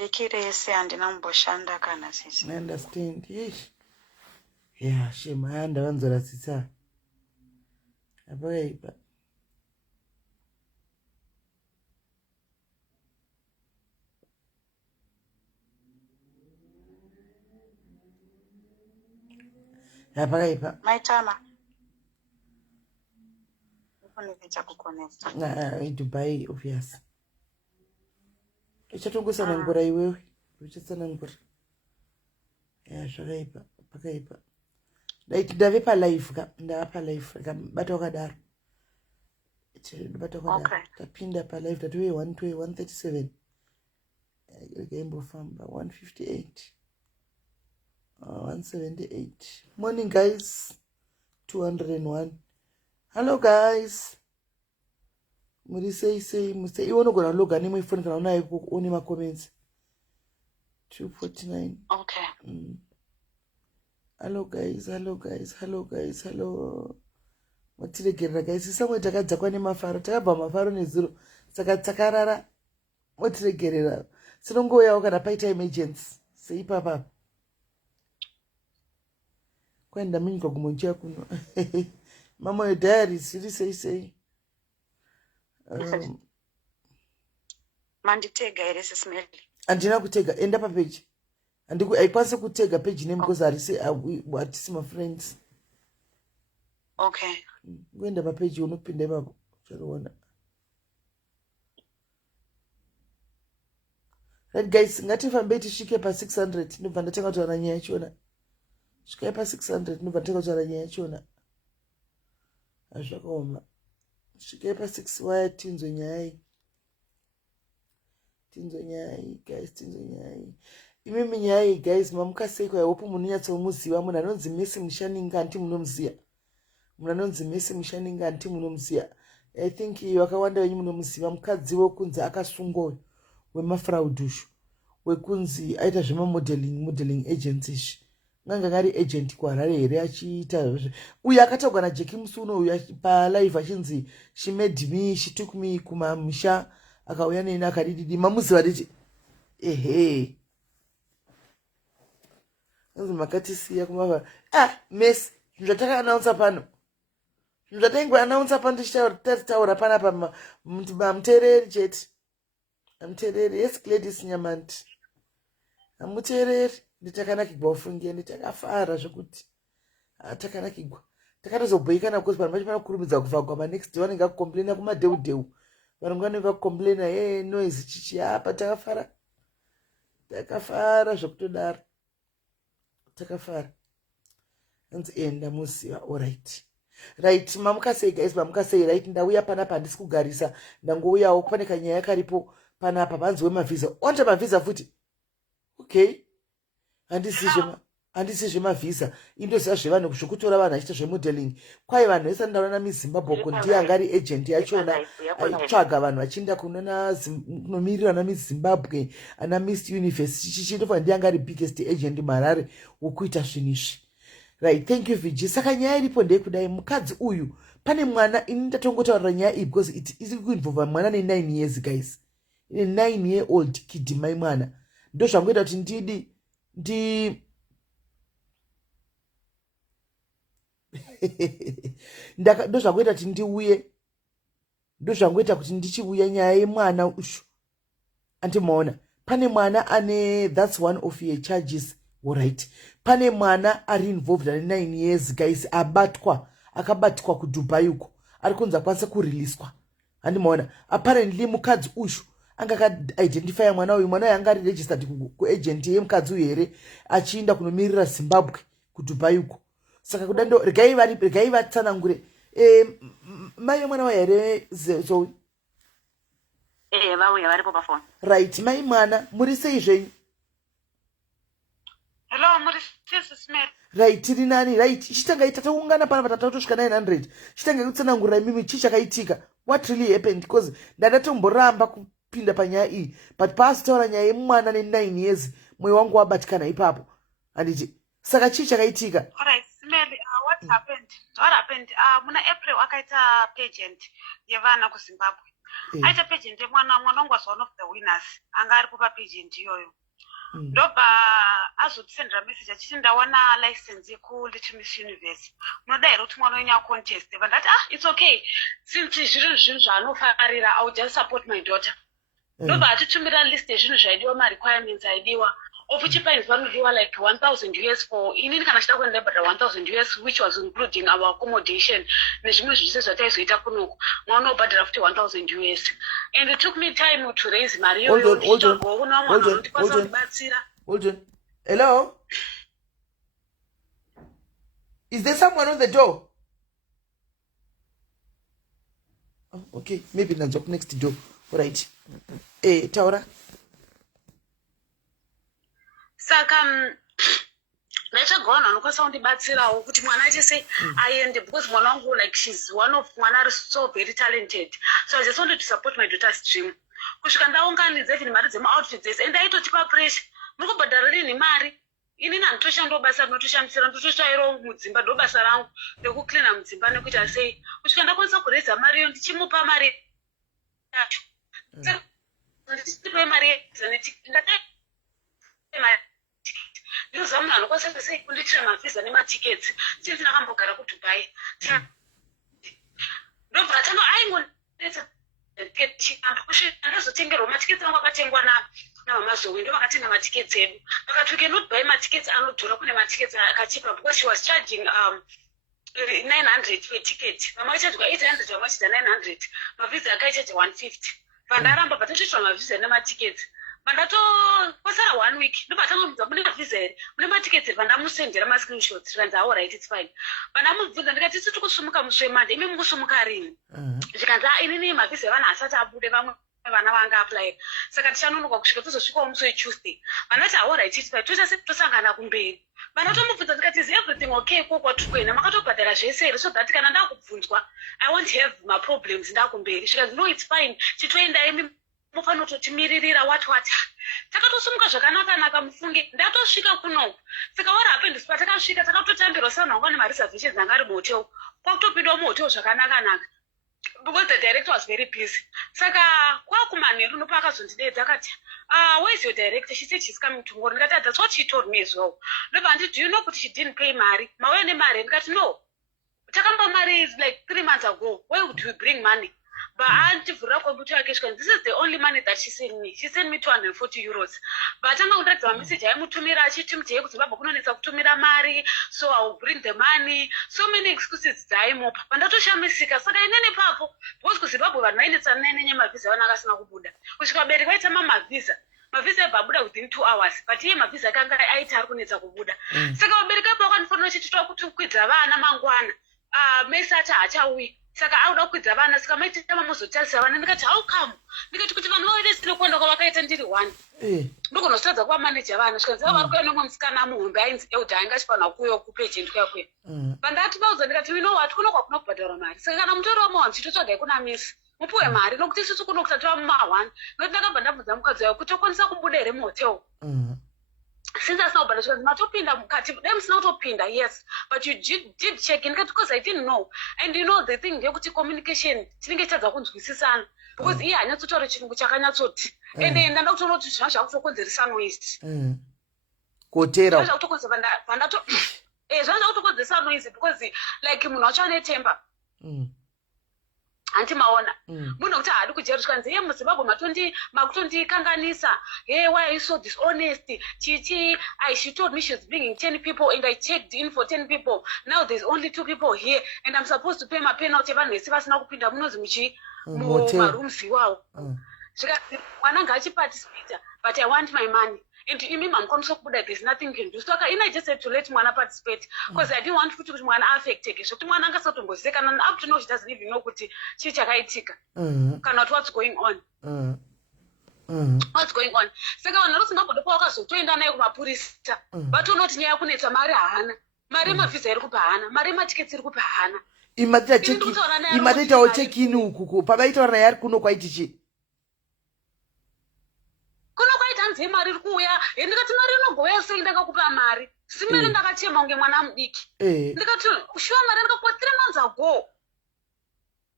Vikirese handina kumboshanda kana sisi. I understand. Yes. Yeah, shame. I understand. Sisa. Apakaipa. Apakaipa. Maitama. Ufunivita kuconnect. In Dubai, obvious. Ichatongosana ngora iwewe. Uchatsana ngora. Yeah, zvakaipa. Apakaipa. Ndave pa live ka. Ndava pa live ka. Bata wakadaro. Bata wakadaro. Tapinda pa live tatuwe 137. Gaimbo famba 158. 178. Morning guys. 201. Hello guys. Muri say must you wanna go log and my phone can I only my comments. 249. Okay. Hello guys. Matile gerra guys. Somewhere takadza kwa mafaro. Takabva mafaro nezuro. Saka takarara. Matile gerera. Sinongoya wakana paita emergency. Sei papa. Kwenda mimi kwa kumonjia kuno. Mama your diary say. Manditega ere SIS MELLY. Andina kutega enda pa page. Andiku aikwanise kutega page name because I say what is my friends. Okay. Gwenda pa page unopinda ipapo. Chaloona. Right guys, ngatifambe tishike pa 600 ndobva ndatenga kuti ana nyaya chona. Svika pa 600 ndobva ndatenga kuti ana nyaya chona. Azvakaoma. Svika pa 6 waya tinzo nyaya. Guys. Imimi nyaya guys mamukaseko I hope munyatsomuziva munhu anonzi Mercy Mushaninga anti munomuziya. Munhu anonzi Mercy Mushaninga anti munomuziya. I think wakawanda wenyu munomuziva mukadzi wekunzi akasungwa wemafraudushu wekunzi aita modeling agency nganga ngari agent kwaRare here achiita uyu akatogwa na Jackie Musuno uyu pa live achinzi she made me, she took me kumamisha akauya neni akadididi mamuziva diti nzi makatisiya kumava Mercy zvataka announce pano zvatengwa announce pano tichitaura panapa mutereri chete amutereri yes ladies nyamanti amutereri nditakanakigwa ufungie nditakafara zvekuti takanakigwa takatozobhoikana because vanhu vacho vanokurumidza kuvhagwa manext day vanenge vakukomplaina kumadheudheu vanhu vanenge vakukomplaina noise chichi apa takafara zvekutodaro takafara anzi enda muziva alright right mamukasei guys mamukasei right ndauya panapa handisi kugarisa ndangouyawo pane kanyaya karipo panapa panzi wemavhisa onta mavhisa futi okay handisi zvemavhisa indoziva zvevanhu zvokutora vanhu achiita zvemodeling kwai vanhu vese ndaona mizimbabwe ndiye angari agent yachona aitsvaga vanhu vachienda kunomirira ana mizimbabwe ana miss universe chichitofa ndiye angari biggest agent marare wokuita zvinhu izvi right thank you VG saka nyaya iripo ndeyekudai mukadzi uyu pane mwana ini ndatongotaurira nyaya iyi because iri kuinvolva mwana ne9 years guys ine 9-year-old kid mai mwana ndo zvangoita kuti ndo zvangoita kuti ndiuye ndo zvangoita kuti ndichiuya nyaya yemwana ushu andimaona pane mwana ane that's one of your charges alright pane mwana ari involved ane 9 years guys akabatwa kuDubai uko ari kunzi akwanisa kuriliswa andimaona apparently mukadzi ushu anga akaidentifya mwana uyu anga ari registered kuagent yemukadzi uyu here achienda kunomirira Zimbabwe kuDubai uko saka kudando regai vatsanangure mai mwana wayo here so vauya varipo pafoni right mai mwana muri sei zvenyu hello muri SIS MELLY right tiri nani right chitanga itataungana pana patatosvika 900 chitanga kutsanangurira imimi chichakaitika what really happened because ndadatomboramba kupinda panyaya iyi but pasitaura nyaya yemwana ne9 years mwoyo wangu wabatikana ipapo handiti saka chii chakaitika alright SIS MELLY what happened muna April akaita pageant yevana kuZimbabwe aita pageant mwana wangu was one of the winners anga ari kupa pageant iyoyo ndobva azotitsendera message achiti ndawana license yekulittle miss universe unoda here kuti mwana wenyu acontest vandati it's okay since zvinhu zvaanofarira I will just support my daughter ndobva atitumira list yezvinhu zvaidiwa marequirements aidiwa of which pains vanodiwa like 1,000 US for inini kana chida kuenda but 1,000 US which was including our accommodation nezvimwe zvise zvataizoita kunoko mwana obhadhara futi 1,000 US and it took me time to raise mari yoyo ndichitogona mwana unotipasa kundibatsira. Hold on. Hello? Is there someone on the door? Oh, okay, maybe na job next door. All right. Taura. Saka ndachagona anokwanisa kundibatsirawo kuti mwana achese aende because mwana wangu like she's one of mwana ari so very talented, so I just wanted to support my daughter's dream. Kusvika ndaunganidza even mari dzemaoutfits dzese and aitotipa pressure muri kubhadhara rini mari inini handitoshandawo basa rinotoshandisira ndototsvairawo mudzimba ndo basa rangu rekucleana mudzimba nekuita sei. Kusvika ndakwanisa kureza mari iyo ndichimupa mari yacho ndichipa mari ndinoziva munhu anokwanisa sei kunditira mavhiza nematiketsi since ndakambogara kuDubai. Ndobva atanga aingonetsa ndazotengerwa matiketsi angu akatengwa namamazowe ndo vakatenga matiketsi edu vakati you cannot buy matiketsi anodhura kune matiketsi akachipa because she was charging 900 for a ticket. Vamwe vachadya 800 vamwe vachidya 900 mavhiza akaichaja 150 vandaramba vatosvitsva mavhiza nematiketsi kwasara 1 week ndobatangomudza mune mavhiza here mune matiketsi vandamusendera mascreenshots zvikanzi alright it's fine. Vandamubvunza ndikati tiri kusumuka musi wemande imi mukusumuka rini zvikanzi inini mavhiza evana asati abude vamwe vana vanga apply saka tichanonoka kusvika tozosvikawo musi weTuesday. Vandati alright it's fine tochase tosangana kumberi. Vandatomubvunza ndikati is everything okay ko kwatiri kuenda makatobhadhara zvese here so that kana ndakubvunzwa I won't have my problems ndakumberi. Zvikanzi no it's fine chitoenda imi mufanira kutotimiririra what takatosumuka zvakanaka mufunge ndatosvika kuno saka wari happened patakasvika takatotambirwa sanhangwa nemareservations anga ari muhotel kwakutopindawo muhotel zvakanaka because the director was very busy. Saka kwakumanheru nopa akazondidedza akati where is your director? She said she's coming tomorrow. Ndikati that's what she told me as well. Ndobva handiti do you know kuti she didn't pay mari mauya nemari? Ndikati no takamba mari is like 3 months ago. Where would we bring money? But andivhurira computer yake svika this is the only money that she sent me. She sent me 240 euros. But tanga kundiratidza mameseji aimutumira achiti muteye kuZimbabwe kunonetsa kutumira mari so I will bring the money. So many excuses dzaimupa. Pandatoshamisika saka inene papo because kuZimbabwe vanhu vainetsa nenyaya mavhiza vana akasina kubuda. Kusvika bereki vaitama mavhiza ebva abuda within 2 hours but iye mavhiza akanga aiti ari kunetsa kubuda. Saka vabereki apa vakanifanira vachititoa kuti kwidza vana mangwana Mercy ati hachauyi. Saka auda kukwidza vana saka maitama mamuzotarisa vana ndikati how come ndikati kuti vanhu vaoresire kuenda kwavakaita ndiri 1 ndokunozotadza kuva maneja vana zvikanzi vari kuenda nemwe musikana muhombe ainzi euti ainge achifanira kuuya kupejendi kwakwe. Vandati vauza ndikati you know what kuno kwakuna kubhadhara mari saka kana mutori wama1 chitotsvagai kuna Mercy mupuwe mari nokuti isusu kuno kusatova muma1 nokuti ndakabva ndabvunza mukadzi wayo kuti okwanisa kubuda here muhotel since asina kubhadhara zvikanzi matopinda mukati dai musina kutopinda yes but you did check in because I didn't know and you know the thing ndeyekuti communication tinenge tichadza kunzwisisana because iye hanyatsotaura chirungu chakanyatsoti and ndanda kutoona kuti zvina zvakutokonzeresa noise kotera zvakutokonzeresa vandato zvina zvakutokonzeresa noise because like munhu wacho ane temba hanti maona munhu kuti haadi kujera zvikanzi ye muZimbabwe makutondikanganisa hey why are you so dishonest chichi she told me she's bringing 10 people and I checked in for 10 people now there's only 2 people here and I'm supposed to pay my penalty vanhu vese vasina kupinda munozi mumarooms iwawo zvikanzi mwana ngachiparticipate but I want my money and imi mamukwanisa kubuda there's nothing you can do saka I just said to let mwana participate because I didn't want kuti mwana affecteke zvekuti mwana angasatombozisekana up to now she doesn't even know kuti chii chakaitika kana kuti what's going on what's going on saka vanhu varuZimbabwe ndopa wakazotoenda naye kumapurisa vatoona kuti nyaya kunetsa mari haana mari yemavhiza iri kupa haana mari yematiketsi iri kupa haana imatoitawo check-in ukuko pavaitaura yari kuno kwaiti chii kuno kwaita nzee mari iri kuuya ndikati mari inogouya sei ndakakupa mari simene ndakachema unge mwana mudiki ndikati shuwa mari ndakakupa 3 months ago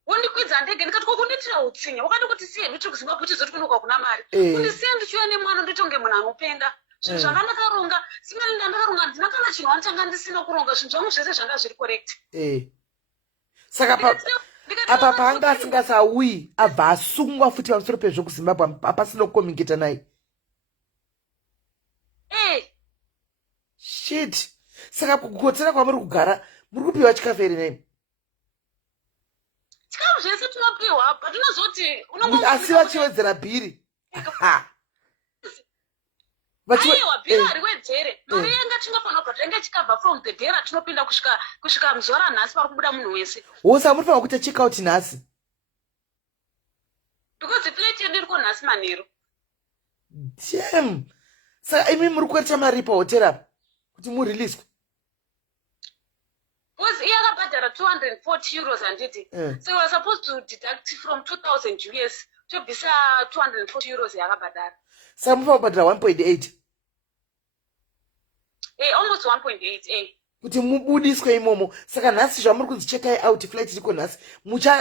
wondikwidza ndege ndikati kokunditira utsinya wakati kuti siye nditi kuzimbabwe kuti zotokunoka kuna mari kundisiya ndichiuya nemwana nditonge munhu anopenda zvinhu zvanga ndakaronga simeli ndandakaronga ndina kana chinhu wanditanga ndisina kuronga zvinhu zvangu zvese zvanga zviri correct saka apa paanga asingasauyi abva asungwa futi pamusoro pezvo kuzimbabwe apasina kukomingeta naye shit saka kugotera kwamuri kugara muri kupiwa chikafu here nai chikafu zvese tinopiwa patinozoti asi vachiwedzera bhiri aiwa bhiri ari wedzere mari yanga tingafanobva tenge chikabva from the day ratinopinda kusvika muzuva ranhasi pari kubuda munhu wese wosa muri fanira kuita checkout nhasi because plate yedu iriko nhasi manheru dam saka imi muri kuita mari pahotera apa kuti muriliswe because iye akabhadhara 240 euros handiti so we were supposed to deduct from 2000 US tobvisa 240 euros yaakabhadhara saka mufanira kubhadhara 1.8 almost 1.8 kuti mubudiswe imomo saka nhasi zvamuri kunzi chekai out flight iriko nhasi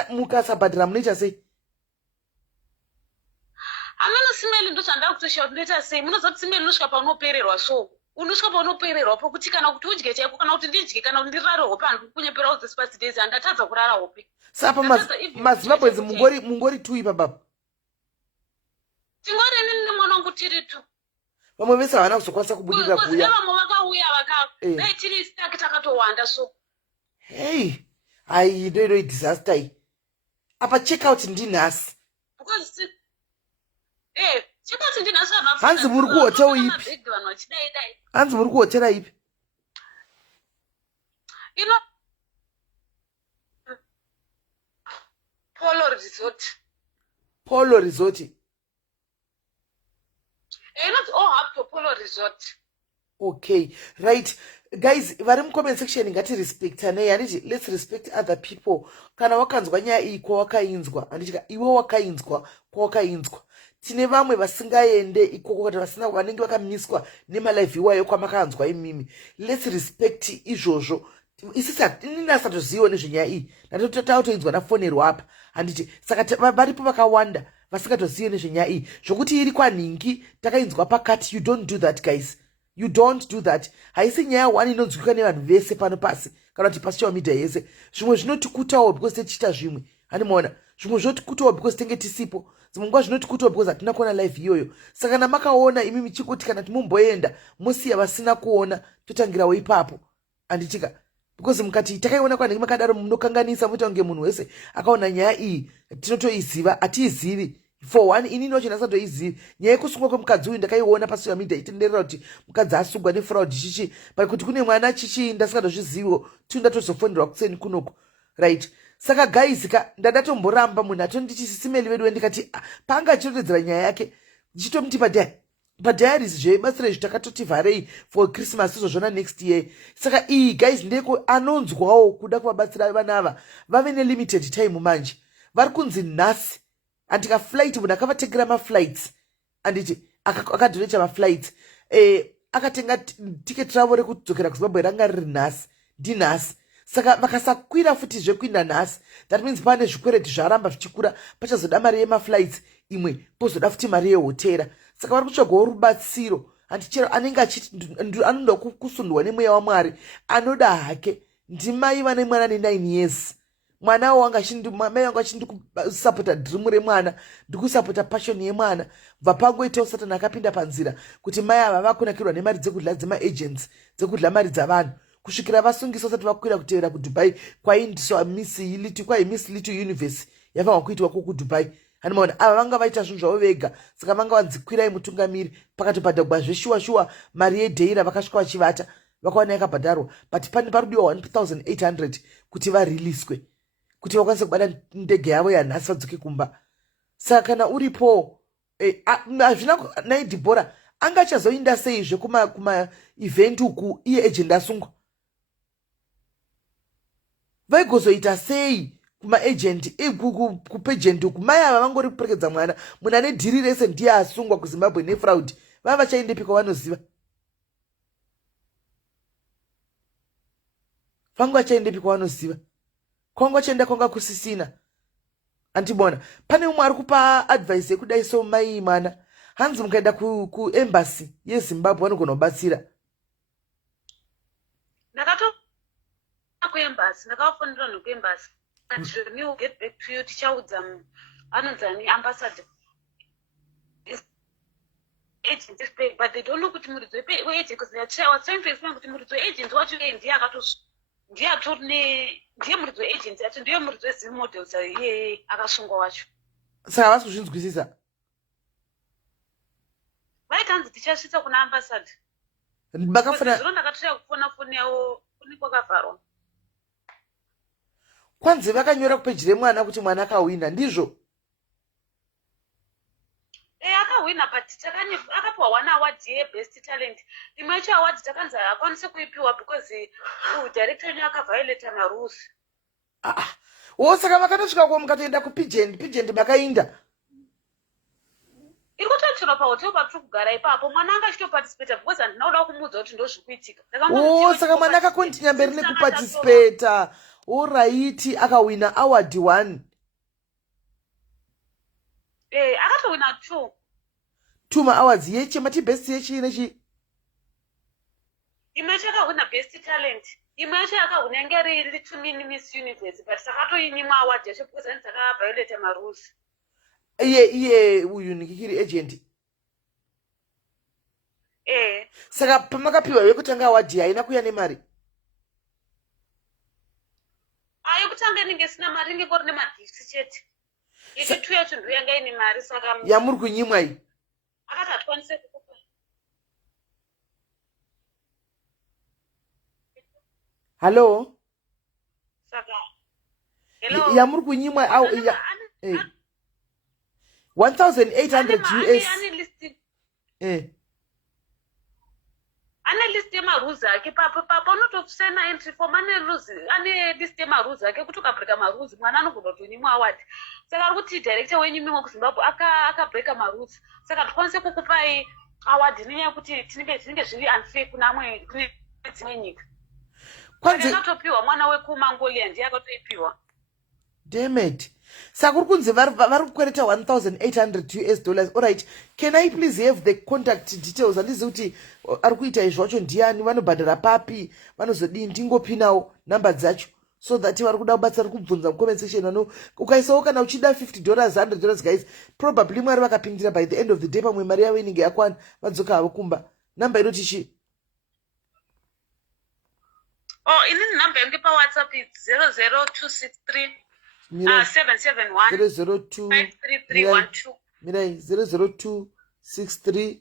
mukasabhadhara munoita sei hameno simeli ndo zvandava kutoshiya kuti ndoita sei munozoti simeli unosvika paunopererwa so unosvika paunopererwa pokuti kana kuti udye chaiko kana kuti ndidye kana kuti ndirare hope handikunyepera all these past days handatadza kurara hope sapa mazimbabwens mungori tu ipapapa tingori inini nemwana wangu tiri tu vamwe vese havana kuzokwanisa kubudirira kuuya vamwe vakauya dai tiri staki takatowanda so hei ai ndoiro idisaster iyi apa checkout ndinhasi chekoti ndinhasi hanzi muri kuhotera ipi hanzi muri kuhotera ipi polo resort not all up to polo resort okay right guys vari mucomment section ngatirespectanei handiti let's respect other people kana wakanzwa nyaya iyi kwawakainzwa handitika iwe wakainzwa kwawakainzwa tine vamwe vasingaende ikoko kana vanenge vakamiswa nemalife iwayo kwamakanzwa imimi let's respect izvozvo inini asatoziviwo nezvenyaya iyi tatoinzwa nafonerwa apa handiti saka varipo vakawanda vasingatozivi nezvenyaya iyi zvokuti iri kwanhingi takainzwa pakati you don't do that guys you don't do that haisi nyaya one inonzwika nevanhu vese pano pasi kana kuti pasocial media yese zvimwe zvinotikutawo because tichiita zvimwe handimaona zvimwe zvotikutawo because tenge tisipo dzimwe nguva zvinotikutawo because hatina kuona life iyoyo saka kana makaona imi michikuti kana timumboenda musiya vasina kuona totangirawo ipapo handitika because mukati takaiona kwanhingi makadaro munokanganisa muita kunge munhu wese akaona nyaya iyi tinotoiziva hatiizivi for one inini wacho ndasatoizivi nyaya yekusungwa kwemukadzi uyu ndakaiona pasocial media itenderera kuti mukadzi asungwa nefraud chichi kuti kune mwana chichi ndasingatozviziviwo tindatozofonirirwa kuseni kunoku right saka guys ndadatomboramba munhu atondichisisimeli vedu wendikati panga achirotedzera nyaya yake ndichitomuti padhiaries zvebasa rezvi takatoti vharei for Christmas tozozvona next year saka iyi guys ndeko anonzwawo kuda kuvabatsira vana ava vave nelimited time manje vari kunzi nhasi andika flight munhu akavategera maflights anditi akadhonecha maflights akatenga tiketi ravo rekudzokera kuzimbabwe ranga riri nhasi ndinhasi saka vakasakwira futi zvekuinda nhasi that means pane zvikwereti zvaramba zvichikura pachazoda mari yemaflights imwe pozoda futi mari yehotera saka vari kutsvagawo rubatsiro handichero anenge anoda kusundwa nemweya wamwari anoda hake ndimai vane mwana ne9 years mwana mai wangu achindi kusapota dhirimu remwana ndikusapota pashoni yemwana bva pangoitawo satani akapinda panzira kuti mai ava vakunakirwa nemari dzekudla dzemaagents dzekudla mari dzavanhu kusvikira vasungisa usati vakwira kutevera kudubai kwaindiswa miss little universe yavanga kuitwa kudubai handimaona ava vanga vaita zvinhu zvavo vega saka vanga vanzikwirai mutungamiri pakatobhadhagwa zveshuwa mari yedheira vakasvika vachivata vakaona yakabhadharwa but parudiwa 1800 kuti variliswe kuti vakwanise kubata ndege yavo yanhasi vadzoke kumba saka kana uripo hazvina nai dhibhora anga achazoinda seizve kuma-event uku iye agent asungwa vaigozoita sei kumaagent kupagent uku mai ava vangori kuperekedza mwana munhu ane dhiri rese ndiye asungwa kuzimbabwe nefraud vava vachaindepika vanoziva vangu vachaindepika vanoziva kwanga vachaenda kwanga kusisina Antibona. Pane umwe ari kupa advice yekudai so mai mana. Hanzi mukaenda ku embassy yeZimbabwe vanogona kubatsira. Ndakato kuembassy, ndakafonera nokuembassy. We will get back to you. Tichaudza anonzani ambassador. Agent is paid, but they don't know kuti muridzi weagent because they are trying to explain kuti muridzi weagent wacho ndiye ndiye muridzi weagent yacho ndiye muridzi weZim models iye akasungwa wacho. Saka havasi kuzvinzwisisa. Vaitanzi tichasvitsa kuna ambassador. Makafana zviro ndakatoya kufona foni yawo kuni kwakavharwa. Kwanzi vakanyora kupeji remwana kuti mwana akawina ndizvo. Akawina but akapiwa one award yebest talent. Imwe yacho award takanzi akwanise kuipiwa because director wenyu akaviolate marules. Saka makatosvika kuwo mukatoenda kupigend makainda. Irikutotora pahoteo patiri kugara ipapo mwana anga achitoparticipata because handinoda kumuudza kuti ndozvikuitika. Saka mwana akakontinya mberi nekuparticipata. Alright, akawina award 1. Akatowina 2 ma-awards yechi mati best yechi nechi. Imwe yacho akawina best talent. Imwe yacho akawina ngeri litumini Miss Universe but sakatoinyimwa award yacho because handzi akaviolate marules. Iye uyu nikikiri agent. Saka pamakapiwa yekutanga award haina kuya nemari. Yekutanga inenge isina mari ingengori nemagifts chete. Yechitu yacho ndiyo yanga ine mari saka yamuri kunyimwa iyi. Akati hatikwanise kukupa. Hello? Saka. Hello? Yamuri kunyimwa au 1,800 US. Ane list yemarules ake papa unotosena entry form ane list yemarules ake kuti ukabreaka marules mwana anogona kutonyimwa award. Saka ari kuti director wenyu mimwe kuZimbabwe akabreaka marules. Saka tikwanise kukupai award nenyaya yekuti tinenge zviri unfair kuna dzimwe nyika. Kwanzi akatopiwa mwana wekuMongolia ndiye akatoipiwa. Damn it. Saka uri kunzi vari kukwereta 1,800 US dollars. Alright, can I please have the contact details? Handizi kuti ari kuita izvacho ndiani, vanobhadhara papi, vanozodii, ndingopinawo namba dzacho. So that vari kuda kubatsira kubvunza mucomment section ukaisawo kana uchida $50, $100 guys. Probably mwari vakapindira by the end of the day pamwe mari yavo inenge yakwana vadzoka havo kumba. Namba inoti chi? Inini namba yangu paWhatsApp is 00263 771 53312. Mirai 00263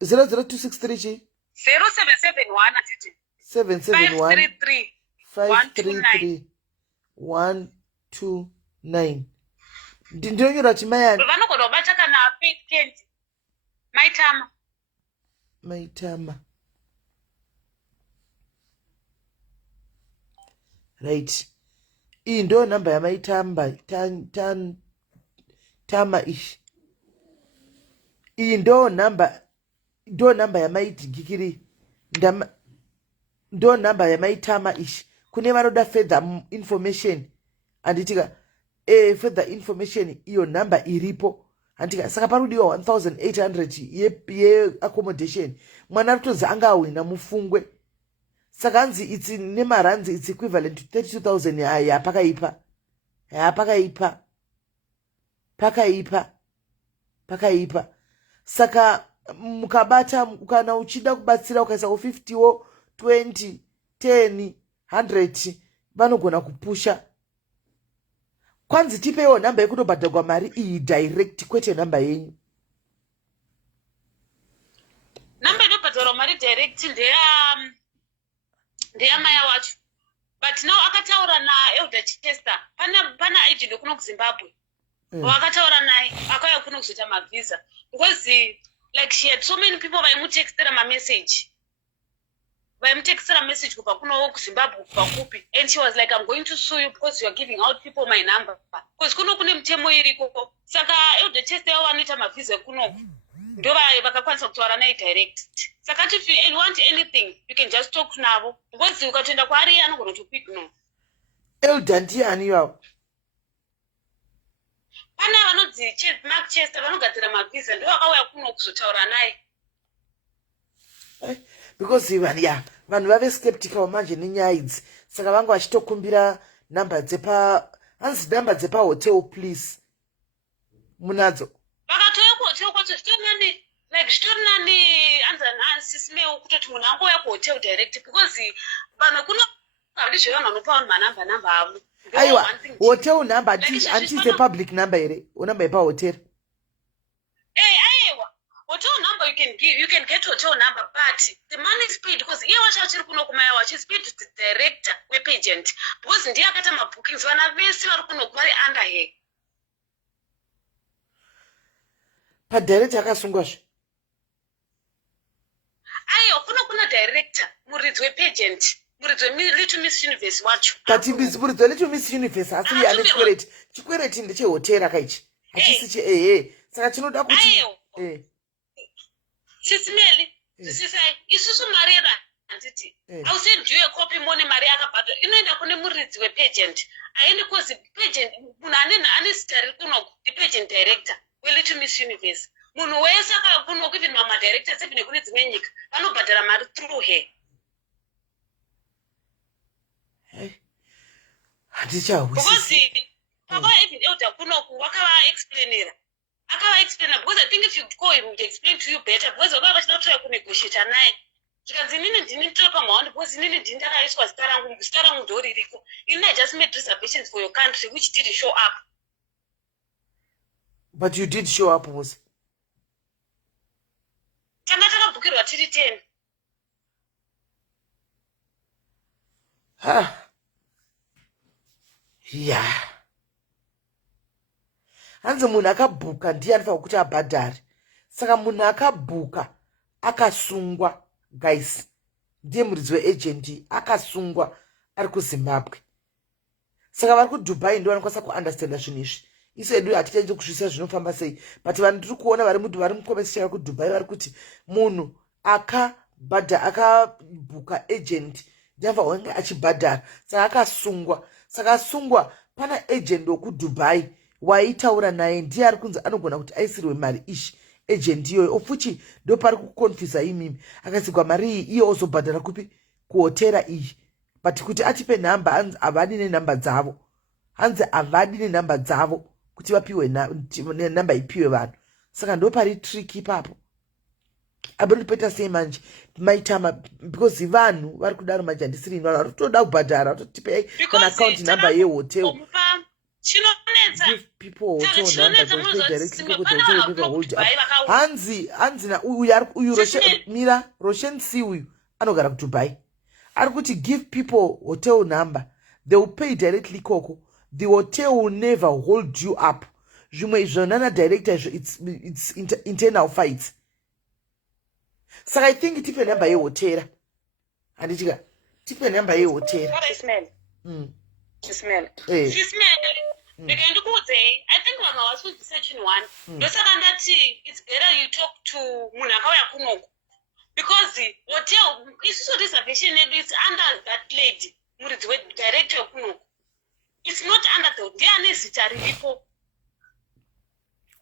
00263 chi? 0771 atiti 771 533 129. Ndinonyora kuti mayani vanogona kubata kana Faith Maitama. Right. Iyi ndo namba yamaitamba tama ishi. Iyi ndo namba yamaitigikiri ndo namba yamaitama ishi. Kune vanoda further information anditika further information iyo namba iripo. Antika saka parudiwa 1,800 ye accommodation. Mwana rutoza anga awina mufungwe. Saka hanzi itsi nemaranzi it's equivalent to 32,000 ya pakaipa. Saka mukabata kana uchida kubatsira ukaisa 50 wo 20 10 100 vanogona kupusha. Kwanzi tipewo namba yekutobhadharwa mari iyi direct kwete namba yenyu. Namba inobhadharwa mari direct ndeya maya wacho. But now akataura naElder Chester. Pana agent kuno kuZimbabwe. Wakataura naye akauya kuno kuzoita mavisa. Because like she had so many people vaimutextera message kubva kuno kuZimbabwe kubva kupi. And she was like, I'm going to sue you because you are giving out people my number. Because kuno kune mutemo iriko. Saka Elder Chester wanoita mavisa kuno. Ndo vakakwanisa kutaura naye direct. Saka if you want anything, you can just talk navo. Because ukatoenda kwaari anogona kupick no. Elder ndiani iwawo? Pane vanodzi Mark Chester vanogadzira mavhiza ndivo vakauya kuno kuzotaura naye. Because vanhu vave skeptical manje nenyaya idzi. Saka vanga vachitokumbira namba dzepa hanzi namba dzepa hotel please. Munadzo. Vakatouya kuhotel kwacho zvitori nani anzana SIS MELLY kutoti munhu angouya kuhotel direct because vanhu kuno havadi zvevanhu vanopa vanhu manamba avo. Aiwa, hotel number anti the public number here. Unamba yepa hotel. Aiwa. Hotel number you can get hotel number, but the money is paid because iye wacho achiri kuno kumaya wacho is paid to the director wepagent because ndiye akata mabookings vana vese vari kuno vari under here. Director akasungwa zve. Aiwa, kuna director muridzi wepagent muridzi weLittle Miss Universe wacho. But muridzi weLittle Miss Universe asi ane chikwereti. Chikwereti ndechehotel akaichi. Hachisi saka chinoda kuti SIS MELLY zvisisai isusu mari yedu handiti ausendiwe copy mone mari yakabhadhara inoenda kune muridzi wepagent aendi kozi pagent munhu ane zita riri kuno pagent director weLittle Miss Universe munhu wese akakuno even mamadirectors even kune dzimwe nyika vanobhadhara mari through her. Handichahwisisi. Papa even elder kunoku wakava-explainera because I think if you call him to explain to you better because wakava vachida kutry kunegotiate naye zvikanzi inini ndini ndiri pamahaundi because inini ndini ndakaiswa zita rangu ndo ririko inini I just made reservations for your country which didn't show up. But you did show up, was? Tanga takabhukirwa tiri 10. Yeah. Hanzi munhu akabhuka ndiye anofanira kuti abhadhare. Saka munhu akabhuka akasungwa, guys. Ndiye muridzi weagent akasungwa ari kuZimbabwe. Saka vari kuDubai ndio vanokwanisa kuunderstanda zvinhu izvi. Isu edu hatichaiti kuzwisisa zvinofamba sei. But vanhu tiri kuona vari mukomesha kuDubai vari kuti munhu akabhuka agent ndiye anofanira kunge achibhadhara. Saka akasungwa. Saka asungwa pana agent wekuDubai waitaura naye ndiye ari kunzi anogona kuti aisirwe mari ishi agent iyoyo ofuchi ndo pari kukonfisa imimi akasigwa mari iyi iye ozobhadhara kupi kuhotera iyi but kuti atipe nhamba hanzi havadi nenhamba dzavo hanzi havadi nenhamba dzavo kuti vapiwe nhamba ipiwe vanhu saka ndo pari trick ipapo abonipeta sei manje maitama because vanhu vari kudaro manje handisiri vanhu vari kutoda kubhadhara vatotipei kana account number yehotel. Give people hotel number they pay directly to the hotel never hold up. Hanzi na uyu Roshen si uyu anogara kuDubai. Ari kuti give people hotel number they will pay directly koko. The hotel will never hold you up. Zvimwe izvonana director it's internal fights. So I think tipe number yehotel. Anditika tipe number yehotel. SIS MELLY. I think Mama was with section 1. It's better you talk to Munakaya Kunoku. Because the hotel is so reservation is under that lady, director Kunoku. It's not under the necessary people.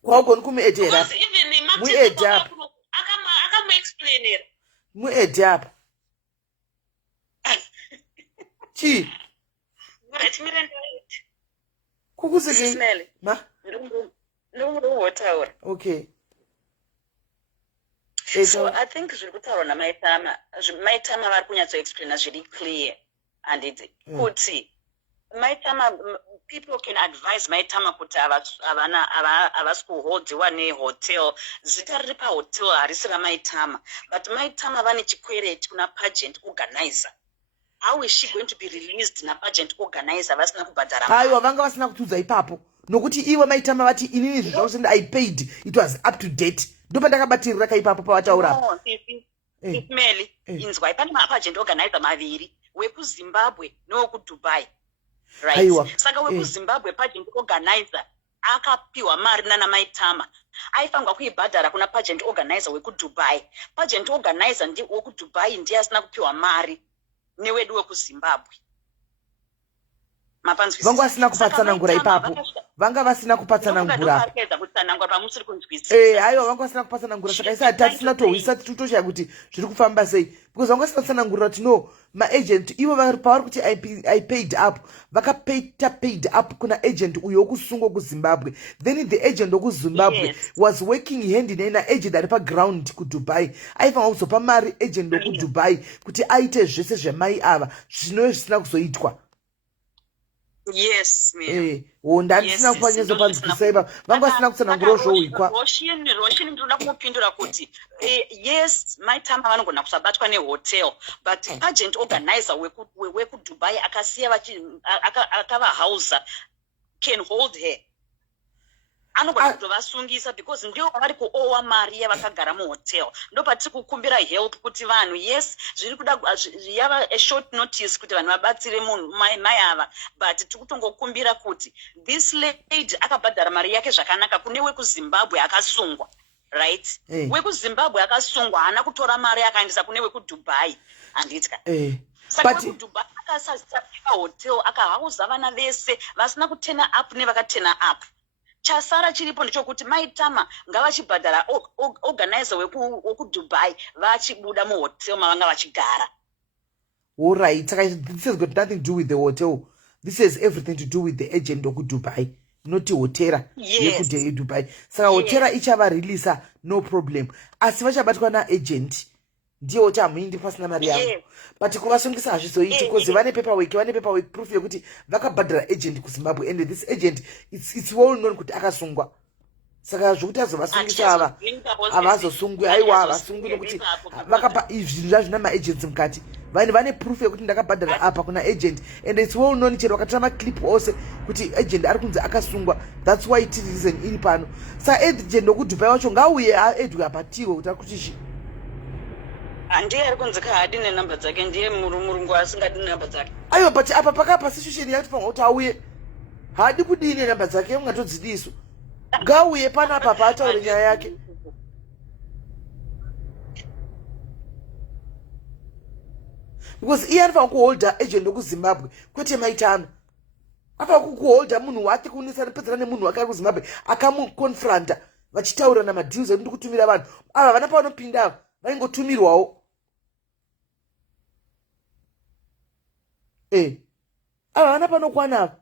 Because even the Maxim I can explain it. Muedap. Chi. SIS MELLY. Ma? Okay. So I think zvekutaura namaitama vari kunyatso explain zviri clear and it's kuti maitama people can advise maitama kuti havasi kuholdiwa nehotel zita riri pahotel harisi ramaitama but maitama vane chikwereti kuna pageant organizer. How is she going to be released na pageant organizer vasina kubhadhara? Aiwa vanga vasina kutudza ipapo nokuti ivo maitama vati inini zvausendi I paid it was up to date ndopandakabatirira kaipapo pavataura. SIS MELLY inzwai pane mapageant organizer maviri wekuZimbabwe newekuDubai right. Saka wekuZimbabwe pageant organizer akapiwa mari nana maitama aifanirwa kuibhadhara kuna pageant organizer wekuDubai. Pageant organizer wekuDubai ndiye asina kupiwa mari newedu wekuZimbabwe. mapanzwisisa vanga vasina kupatsanangura ipapo vanga vasina kupatsanangura akaedza kutsanangura pamusiri kunzwisisa aiwa vanga vasina kupatsanangura saka isati tatisina tohwisa titoshaya kuti zviri kufamba sei because vanga vasina kutsanangura kuti no maagent ivo pavari kuti I paid up vakaita paid up kuna agent uyo wokusungwa kuzimbabwe then the agent wokuzimbabwe was working hand in hand agent ari paground kudubai aifanwa kuzopa mari agent wokudubai kuti aite zvese zvemai ava zvinove zvisina kuzoitwa yes ndandisina kupa nyezo panzwisisa ipa vanga vasina kutsanangura zvohwikwa roshini ndinoda kumupindura kuti yes maitama vanogona kusabatwa nehotel but agent organizer wekudubai akasiya akavahausa can hold her anogona kutovasungisa because ndivo vari kuowa mari yavakagara muhotel ndopatiri kukumbira help kuti vanhu yes zviri kuda yava a short notice kuti vanhu vabatsire munhu mai ava but tiri kutongokumbira kuti this lady akabhadhara mari yake zvakanaka kune wekuzimbabwe akasungwa right wekuzimbabwe akasungwa haana kutora mari akaendesa kune wekudubai handitya saka wekudubai akasasapika hotel akahausa vana vese vasina kutena up nevakatena up chasara chiripo ndechokuti maitama ngavachibhadhara organizer wekudubai vachibuda muhotel mavanga vachigara alright saka this has got nothing to do with the hotel this has everything to do with the agent wekudubai not hotera yekudubai saka hotera ichavareleasa no problem asi vachabatwa naagent ndiyo kuti hamuindi pasina mari yavo but kuvasungisa hazvizoiti because vane paperwork proof yekuti vakabhadhara agent kuzimbabwe and this agent it's well known kuti akasungwa saka zvokuti azovasungisa ava havazosungwi aiwa havasungwi nokuti vakapa zvinhu zvazvina maagents mukati vanhu vane proof yekuti ndakabhadhara apa kuna agent and it's well known chero vakatora maclip ose kuti agent ari kunzi akasungwa that's why it reason iri pano saka agent wekudubai wacho ngauye aedwe apatiwe kuti ari kuti ndiye ari kunzi kahadi nenhamba dzake ndiye murungu asingadi nenhamba dzake aiwa but apa pakapa situation yakuti pamwe kuti auye haadi kudii nenhamba dzake ungatodzidiso ngauye panapa paataure nyaya yake because iye anofanira kuholda agent wekuzimbabwe kwete maitano afanira kuholda munhu wake kunisana pedzana nemunhu wake ari kuzimbabwe akamukonfranta vachitaura namadeals ekuti kutumira vanhu ava vana pavanopinda ava vaingotumirwawo ava vana panokwana ava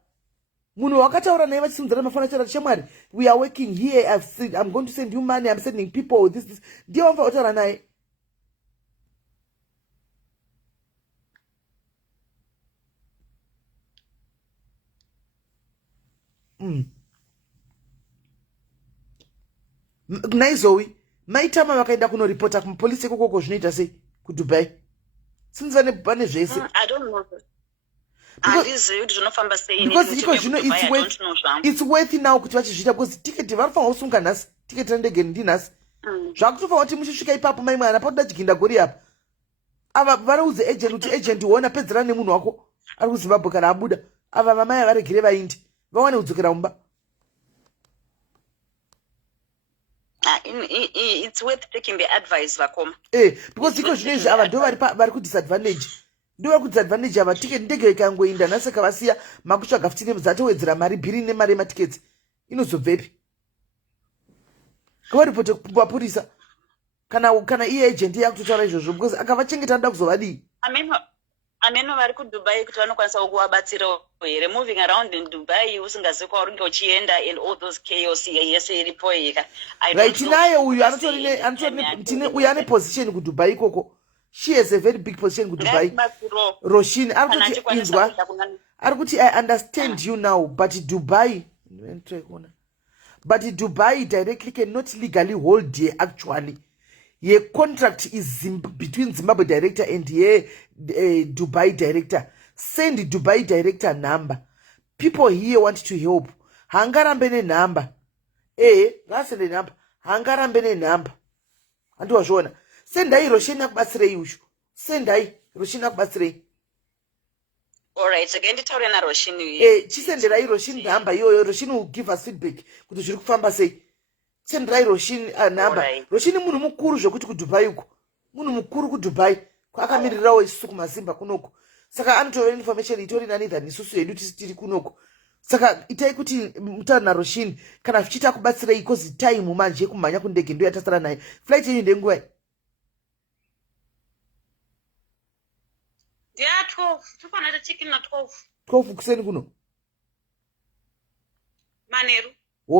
munhu wakataura naye vachisimudzana mafanachara shamwari we are working here I'm going to send you money I'm sending people this ndiye vamfa kutaura naye naizowi maitama vakaenda kunoripota kumupolisi ikokoko zvinoita sei kudubai sinzi pane zvese because iko zvino it's worth now kuti vachizviita because tiketi vanofanira kusunga nhasi tiketi randege ndinhasi zvakutofanira kuti muchisvika ipapo mai mwana pakuda chiginda gori apa ava variudze agent kuti agent huona pedzerana nemunhu wako ari kuzimbabwe kana abuda ava vamai avaregere vaindi vawane kudzokera mumba it's worth taking the advice vakoma because iko zvino izvi ava ndo vari kudisadvantage ndo vari kudisadvantage ava tiketi ndege ikangoinda nhasi kavasiya makutsvaga futi dzatowedzera mari bhiri nemari yematiketi inozobvepi ngavaripoti kumapurisa kana iye agent yakutotaura izvozvo because akavachengeta anoda kuzovadii ameno vari kudubai kuti vanokwanisa kuvabatsirawo here moving around in dubai usingazivi kwaunenge uchienda and all those chaos yese iripo ika right tinaye uyu uyu ane position kudubai ikoko she has a very big position kudubai roshini arikuti inzwa arikuti I understand you now but Dubai directly cannot legally hold here actually ye contract is between Zimbabwe director and ye Dubai director. Send Dubai director number. People here want to help. Hangarambe ne number. Ngasende number. Hangarambe ne number. Andu wazvona. Sendai roshina kubatsirei ushu. Sendai roshina kubatsirei. Alright, again nditaure na Roshini. Chisenderai Roshini number iyoyo. Roshini will give us feedback kuti zviri kufamba sei. Senderai Roshini number. Roshini munhu mukuru zvokuti kuDubai uko. Munhu mukuru kuDubai. Kwakamirirawo isusu kumazimba kunoko. saka anotova information itori nani than isusu yedu tiri kunoko. Saka itai kuti mutaura naRoshini kana zvichiita kubatsirei kozi time manje kumhanya kundege ndo yatasara naye. Flight yenyu ndenguva ndeya 12 tofanira check-in na 12 kuseni kuno manheru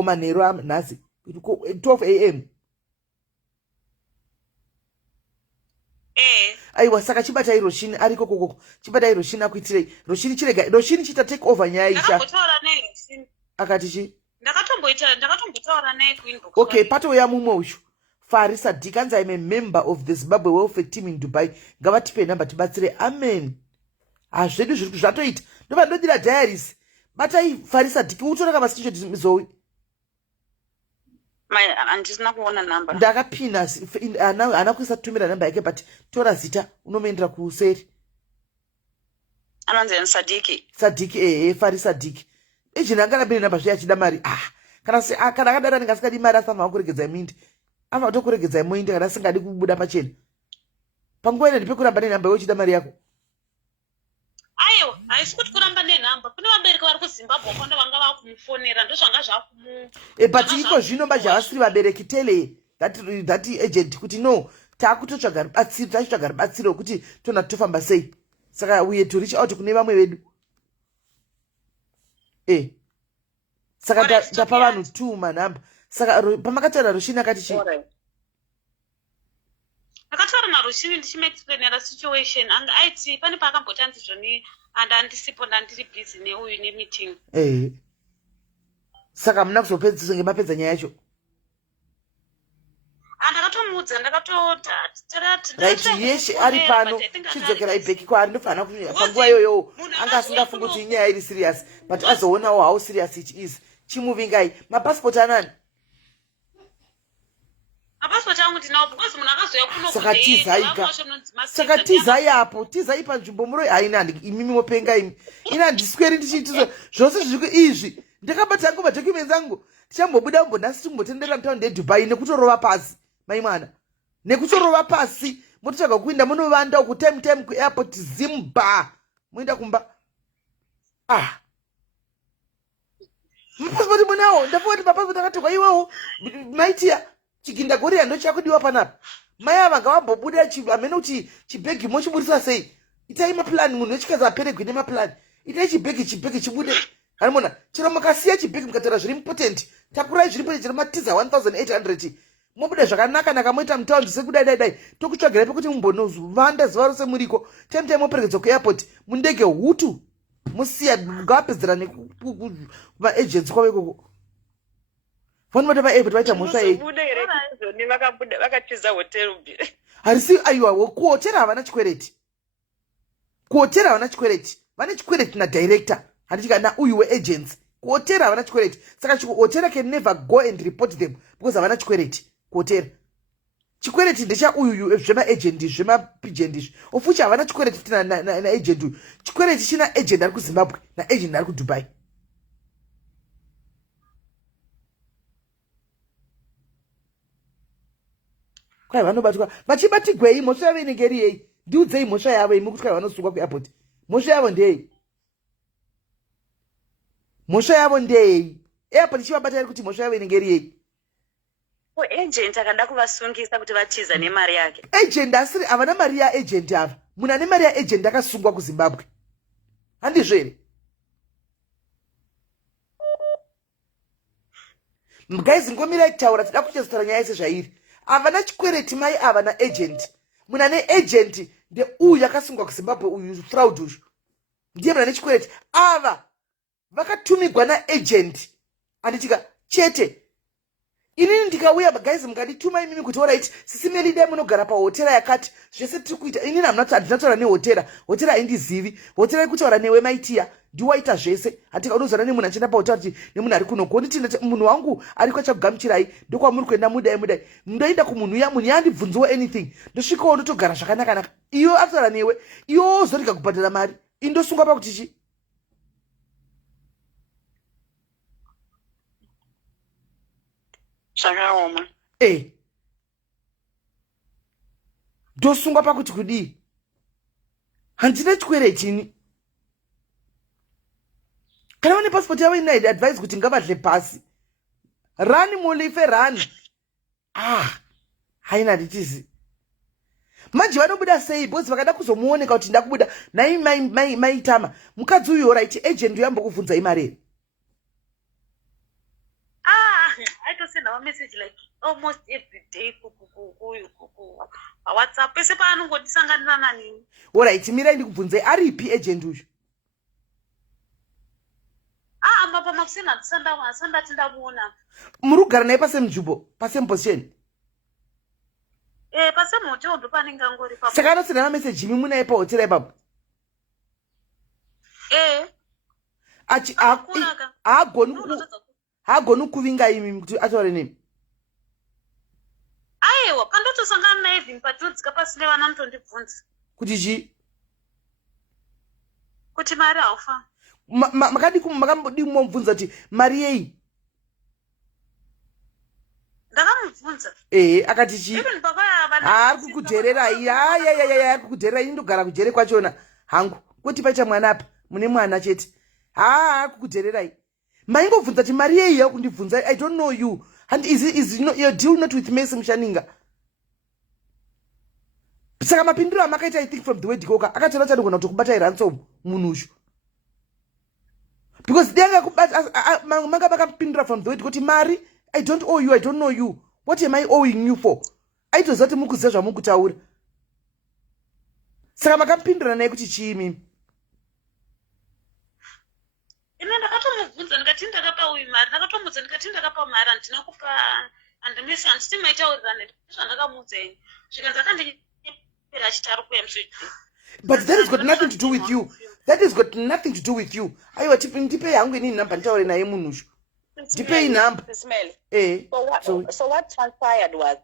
manheru nhasi 12 am. Aiwa saka chibatai Roshini ariko kokoko chibatai Roshini akuitirei Roshini chita take over nyaya isha. Ndakatombotaura naye Roshini. Akati chi? Ndakatombotaura naye kuinbox. Okay, pato ya mumwe ushu. Farisa Dikanza, I'm a member of the Zimbabwe welfare team in Dubai. Ngavatipe namba tibatsire. Amen. Zvedu zviri zvatoita. Ndova ndodira diaries. Batai Farisa Diki utora kama sicho Zoe. Andisina kuona namba. Ndakapina ana kuisa tumira namba yake but tora zita unomeendera kuseri. Ananzi Sadiki. Sadiki Farisa Diki. Ejina ngana namba zviyachida mari. Kana akadara ndingasikadi mari asama kuregedza mindi. Ava tokuregedza muindi kana singadi kubuda pachena. Panguva ine ndipekuramba nenhamba yochida mari yako. Aiwa, haisi kuti kuramba nenhamba. Kune vabereki vari kuZimbabwe kwanda vanga vakumufonera ndozvanga zvakumu. But iko zvino majavasiri vabereki tele that agent kuti no takutotsvaga rubatsiro tachitsvaga rubatsiro kuti tona tofamba sei. Saka uye to reach out kune vamwe vedu. Saka ndapa vanhu 2 manhamba. Saka pamakataura Roshini akati chi? Akataura naRoshini ndichimaexplainera situation anga aiti pane paakambotanzi zvoni andandisipo ndandiri busy neuyu nemeeting. Saka muna kuzopedzisa ngemapedza nyaya yacho. Ndakatomuudza right yeshe ari pano chidzokera ibheki kwaari ndofana panguva iyoyo anga asingafungi kuti inyaya iri serious but azoonawo how serious it is. Chimuvingai mapasipoti anani? Mapasipoti angu ndinawo because munhu akazoya kuno saka tizaiga saka tizai apo tizai panzvimbo muroi haina imimi mopenga imi ina ndisweri ndichiitizo zvose zviri izvi ndakabata yangu madocuments angu ndichambobuda mbonhasi timbotendera mutaundi yeDubai nekutorova pasi mai mwana nekutorova pasi mototsvaga kuinda munovanda uku time kuairport zimba moenda kumba mapasipoti munawo ndafunga kuti mapasipoti akatorwa iwawo maitiya chiginda gorira ndo chakudiwa panapa mai ava ngavambobuda amene kuti chibhegi mochiburisa sei itai mapulani munhu wechikazi aperegwe nemapulani itai chibhegi chibude hanimona chero makasiya chibhegi mukatora zviri important takurai zviri pone chero matiza 1800 mobuda zvakanaka moita mutaundi sekudai tokutsvagirai pekuti mumbonozvanda zuva rose muriko time moperegedzwa kuairport mundege hutu musiya ngavapedzera nekumaagents kwavo ikoko vanhu vati vaaport vaita mhosva yei vakatiza hotelu harisi aiwa kuhotera havana chikwereti vane chikwereti nadirector handichika nauyu weagents kuhotera havana chikwereti saka hotera can never go and report them because havana chikwereti kuhotera chikwereti ndechauyu zvemaagent zvemapigent izvi ofuchi havana chikwereti naagent uyu chikwereti china agent ari kuZimbabwe naagent ari kuDubai. Kwai vanobatwa vachibatigwei mhosva yavo inenge iri yei ndiudzei mhosva yavo imi kuti kwai vanosungwa kuairport mhosva yavo ndei airport ichivabata iri kuti mhosva yavo inenge iri yei agent akada kuvasungisa kuti vatiza nemari yake agent asiri havana mari yaagent ava munhu ane mari yaagent akasungwa kuZimbabwe handizvo here guys ngomirai kutaura tida kuchezotara nyaya yese zvairi havana chikwereti mai ava naagent munhu ane agent ndeuyu akasungwa kuZimbabwe uyu fraud uyu ndiye munhu ane chikwereti ava vakatumigwa naagent handitika chete inini ndikauya guys mukandituma imimi kuti oright SIS MELLY dai munogara pahotera yakati zvese tiri kuita inini handinataura nehotera haindizivi hotera iri kutaura newe maitiya ndiwaita zvese handika unozoona nemunhu achienda pahotera kuti nemunhu ari kuno konditi munhu wangu ariko achakugamuchirai ndokwamuri kuenda mudai ndoenda kumunhu munhu yandibvunziwo anything ndosvikawo ndotogara zvakanaka iyo ataura newe iwo ozorega kubhadhara mari indosungwa pakuti chi zvakaoma ndosungwa pakuti kudii handina chikwere chini. Kana une passport yawe ina advise kuti ngavadle pasi. Run mulife run. Haina nditizi. Manje vanobuda sei bosi vakada kuzomuoneka kuti ndakubuda nai maitama. Mukadzi uyu right agent yambokuvunza imari. I just send a message like almost every day WhatsApp. Pese paanongodisangana nani. Alright, mira ndikubvunze aripi agent uyu? Mapa makusena sanda tindamuona. Murugara naye pasemjubo, pasemposition. Pasemoto ndo panenge ngori papo. Saka anosenda message imi munaye pahotera ipapo. Hagonu kuvinga imi kuti ataure nemi. Aiwa, pandotosangana naye vhimi patinodzika pasi nevana mutondibvunza. Kuti chi? Kuti mari haufa. Makadi kumubvunza kuti mari yei? Ndakamubvunza. Akati chi? Ari kukudherera ari kukudherera indogara kujere kwachona hangu. Kuti paita mwana apa, mune mwana chete. Ari kukudherera. Maingovhunza kuti mari yei yakundibvunza. I don't know you. And is your deal not with Mercy Mushaninga? Saka mapindura amakaita I think from the word goka akatona kuti anogona kutokubata ransom munushu. Because they manga bakapindura from the word kuti mari I don't owe you, I don't know you. What am I owing you for? Aitozati mukuziva zvamukutaura. Saka makapindura naye kuti chii mimi? Ine ndakatomubvunza ndikati ndakapa uyu mari, ndakatomudza ndikati ndakapa mari handina kupa andimisi handiti maitaurirane zvandakamuudza ini. Zvikanzi akandipera achitari kuya muswedzi. But that has got nothing to do with you. That has got nothing to do with you. Aiwa ndipe yangu inini namba nditaure naye munushu. Ndipe inamba. So what transpired was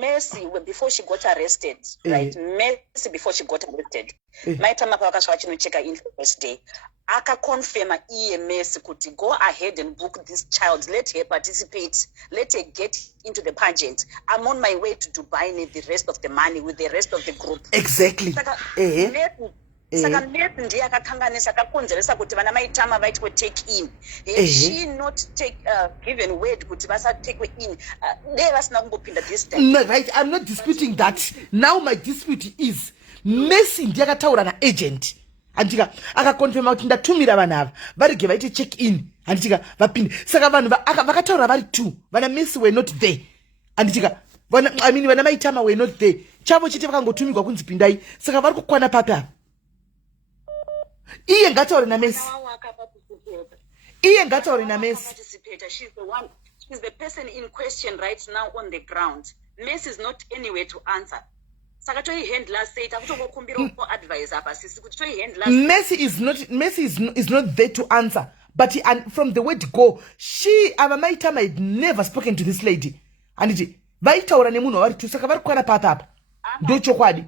Mercy before she got arrested, right? Mercy before she got arrested. Maitama pakasvika chinocheka in first day. Akakonfirma Mercy kuti go ahead and book this child. Let her participate. Let her get into the pageant. I'm on my way to Dubai with the rest of the money with the rest of the group. Exactly. Saka Mercy ndiye akakanganisa akakonzeresa kuti vana maitama vaitwe take in. She not given word kuti vasatekwe in. They vasina kumbopinda this time. No, right, I'm not disputing that. Now my dispute is Mercy ndiye akataura na agent. Andika akakonfirma kuti ndatumira vana ava varege vaite check in. Andika vapinde. Saka vanhu vakataura vari two. Vana Mercy were not there. Andika vana maitama were not there. Chavo chete vakangotumirwa kunzi pindai. Saka vari kukwana papa. Iye ngataure na Mercy. Iye ngataure na Mercy. She's the person in question right now on the ground. Mercy is not anywhere to answer. Mercy is not there to answer. But from the word go, she Maitama had never spoken to this lady. And it vaitaura nemunhu vari tu saka vari kukwana papa. Ndochokwadi.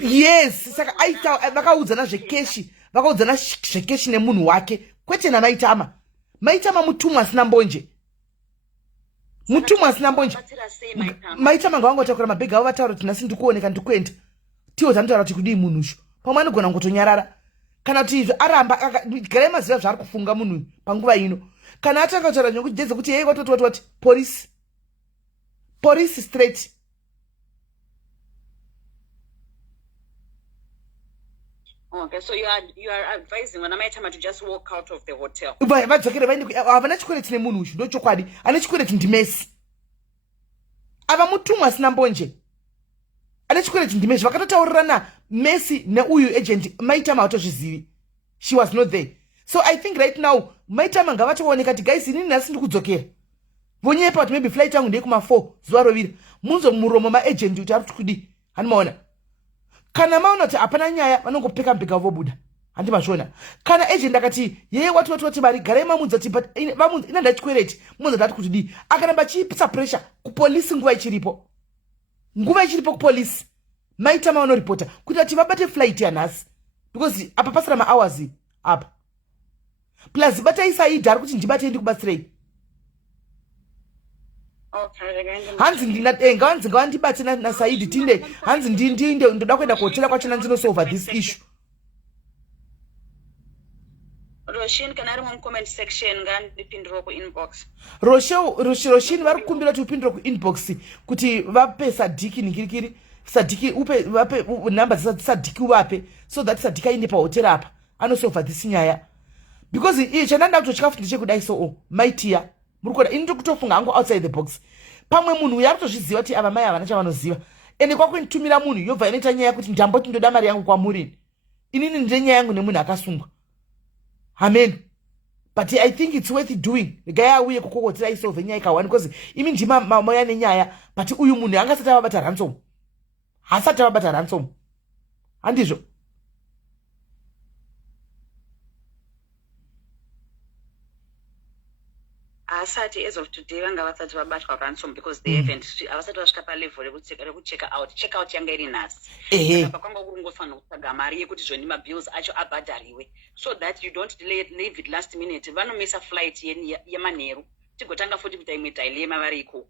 Yes, saka aita vakaudzana zvekeshi, vakaudzana zvekeshi nemunhu wake. Kwete na Maitama. Maitama mutumwa asina mbonje. Mutumwa asina mbonje. Maitama ngavangotakura mabhegi avo vataura kuti nhasi ndikuoneka ndikuenda. Tiwo dzanotaura kuti kudii munhushu. Pamwe anogona kutonyarara. Kana kuti izvo aramba garai maziva zvaari kufunga munhu panguva ino. Kana atanga kutaura nyongo jeze kuti hey what police. Police straight. Okay, so you are advising when Maitama to just walk out of the hotel. Vadzokere vaende havana chikwereti nemunhu uyu ndochokwadi. Ane chikwereti ndiMercy. Ava mutumwa asina mbonje. Ane chikwereti ndiMercy. Vakatotaurirana Mercy neuyu agent Maitama hatozvizivi. She was not there. So I think right now Maitama ngavatooneka kuti guys inini nhasi ndikudzokera. Vonyepa kuti maybe flight yangu ndeyekuma4 zuva rovira. Munzo muromo maagent kuti ari kudi. Hanimaona. Kana maona kuti hapana nyaya vanongopeka mbeka vobuda. Handimazvona. Kana agent akati yeye wati bari garai mamudza kuti but ina ndachikwereti munzo ndati kuti di. Akaramba achipisa pressure kupolisi nguva ichiripo. Nguva ichiripo kupolisi. Maitama vanoripota kuti ati vabate flight yanhasi. Because apa pasara ma-hours apa. Plus bataisa idhari kuti ndibate ndikubatsirei. hanzi ndinatenga hanzi ngawandibate nasaidi tinde hanzi ndinde ndoda kuenda kuhotela kwachona ndinosolva this issue. Roshin kana ari mu comment section ngandipindura ku inbox. Roshin vari kukumbira kuti upindure ku inbox kuti vape Sadiki ningirikiri Sadiki upe vape number za Sadiki uvape so that Sadiki ainde pahotera apa anosolva this nyaya because chandanda kutochikafu ndichekudai so maitiya muri kuona ini ndikutofunga hangu outside the box pamwe munhu uyu arikutozviziva kuti ava mai havana chavanoziva ende kwakunitumira munhu yobva inoita nyaya kuti ndamboti ndoda mari yangu kwamurini inini ndine nyaya yangu nemunhu akasungwa. Amen. But I think it's worth doing. The guy auye kukokotera isolve nyaya ikawani because imi ndima mamoya nenyaya but uyu munhu angasati avabata ransom. Hasati avabata ransom. Handizvo. Asati as of today vanga vasati vabatwa ransom because they haven't avasati vasvika palevel rekucheka out yanga iri nhasi saka kwanga kuringofanira kutsvaga mari yekuti zvoni mabills acho abhadhariwe so that you don't leave it last minute vanomisa flight yemanheru tigotanga futi kuita imwe dilema vari ikoko.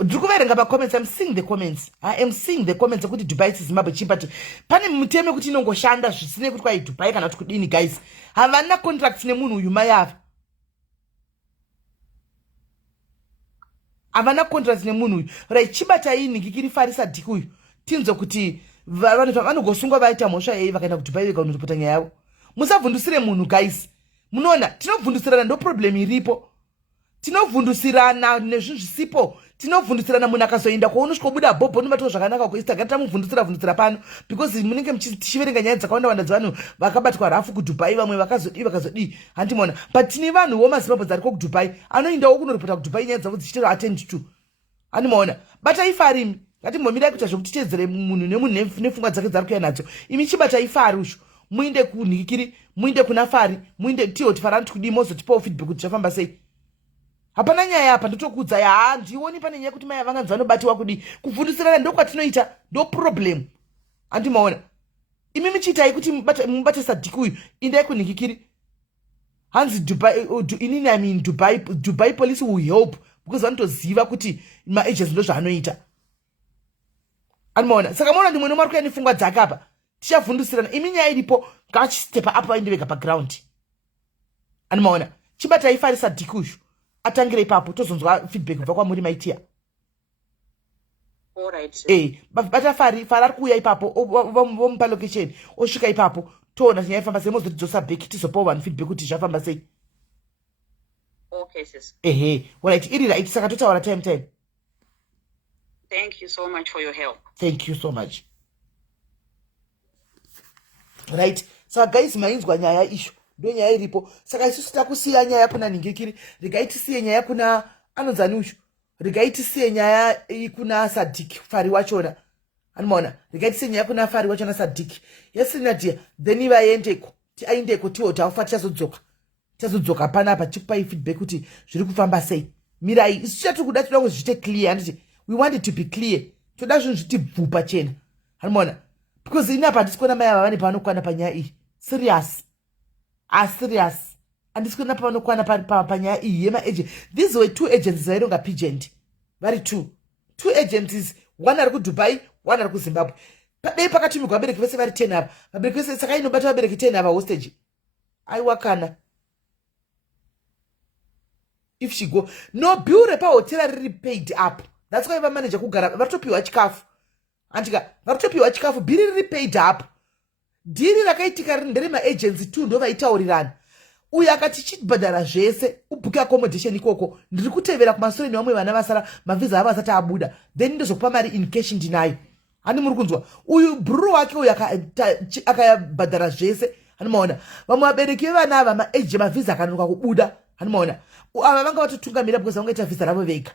Ndiri kuverenga pacomments. I'm seeing the comments. I am seeing the comments ekuti Dubai Zimbabwe cheap but pane muteme kuti inongoshanda zvisine kuti kwai Dubai kana kuti kudini guys havana contracts nemunhu uyu mai ava havana contracts nemunhu uyu right chibatai ningikiri farisa Sadiki uyu tinzo kuti vanhu vanogosungwa vaita mhosva yei vakaenda kuDubai vakaunotopota nyaya yavo musavhundusire munhu guys munoona tinovhundusirana ndo problem iripo tinovhundusirana nezvinhu zvisipo tinovhundusirana munhu akazoenda kwaunosvikobuda bhobho nomatoo zvakanaka kuinstagram tamuvhundusira pano because munenge tichiverenga nyaya dzakawanda dzavanhu vakabatwa rafu kuDubai vamwe vakazodii handimona but tine vanhuwo mazimbabwe dzariko kuDubai anoendawo kunoripota kuDubai nyaya dzavo dzichitero attend to handimona bataifarimi ngatimbomirai kuita zvokutitedzere munhu nemunhu nepfungwa dzake dzari kuya nadzo imi chibataiFari ushu muinde kunhikiri muinde kuna Fari muinde tihoti Fari anoti kudii mozotipawo feedback kuti zvafamba sei. Hapana nyaya apa ndotokudza ndioni pane nyaya kuti mai vanganzi vanobatiwa kudii kuvhundusirana ndokwatinoita ndo problem handimaona imi michiitai kuti mubate Sadiki uyu indai kunhikikiri hanzi inini I mean Dubai police will help because vanotoziva kuti maagents ndo zvaanoita handimaona saka maona ndimwe nomari kuya nepfungwa dzake apa tichavhundusirana imi nyaya iripo ngachistepa apa vainde vega paground handimaona chibatai Fari Sadiki uyu atangire ipapo tozonzwa feedback kubva kwamuri maitiya. Alright. Bata Fari ari kuuya ipapo vomupa location osvika ipapo toona nyaya ifamba sei mozotidzosa back tizopawo vanhu feedback kuti zvafamba sei. Okay sis. Alright iri right saka totaura time. Thank you so much for your help. Thank you so much. Right. Saka guys mainzwa nyaya isho ndo nyaya iripo saka isusu takusiya nyaya kuna ningikiri rigaitisiye nyaya kuna anonzani ushu rigaitisiye nyaya kuna Sadiki Fari wachona anomaona rigaitisiye nyaya kuna Fari wachona Sadiki yesinadia then vaendeko tiaindeko tiwo taufa tichazodzoka panapa tikupai feedback kuti zviri kufamba sei mirai isu chatikuda toda kuzviite clear handiti we want it to be clear toda zvinhu zviti bvupa chena anomaona because inapa handisi kuona mai ava vane pavanokwana panyaya iyi serious handisi kuona pavanokwana panyaya iyi yemaagent. These were two agents vaironga pigent vari two agencies one ari kuDubai one ari kuZimbabwe padei pakatumirwa vabereki vese vari 10 apa vabereki vese saka inobata vabereki 10 ava hostage aiwakana if she go no bill repahotera riri paid up that's why vamanager kugara varitopiwa chikafu andika varitopiwa chikafu bhiri riri paid up dhiri rakaitika riri nderemaagents 2 ndo vaitaurirana uyu akati chibhadhara zvese ubhuke accommodation ikoko ndiri kutevera kumashure nevamwe vana vasara mavhiza avo asati abuda then ndozokupa mari in cash ndinayo handi muri kunzwa uyu bhuru wake uyu akabhadhara zvese handimaona vamwe vabereki vevana ava maage mavhiza akanonoka kubuda handimaona ava vanga vatotungamira because vangaita vhiza ravo vega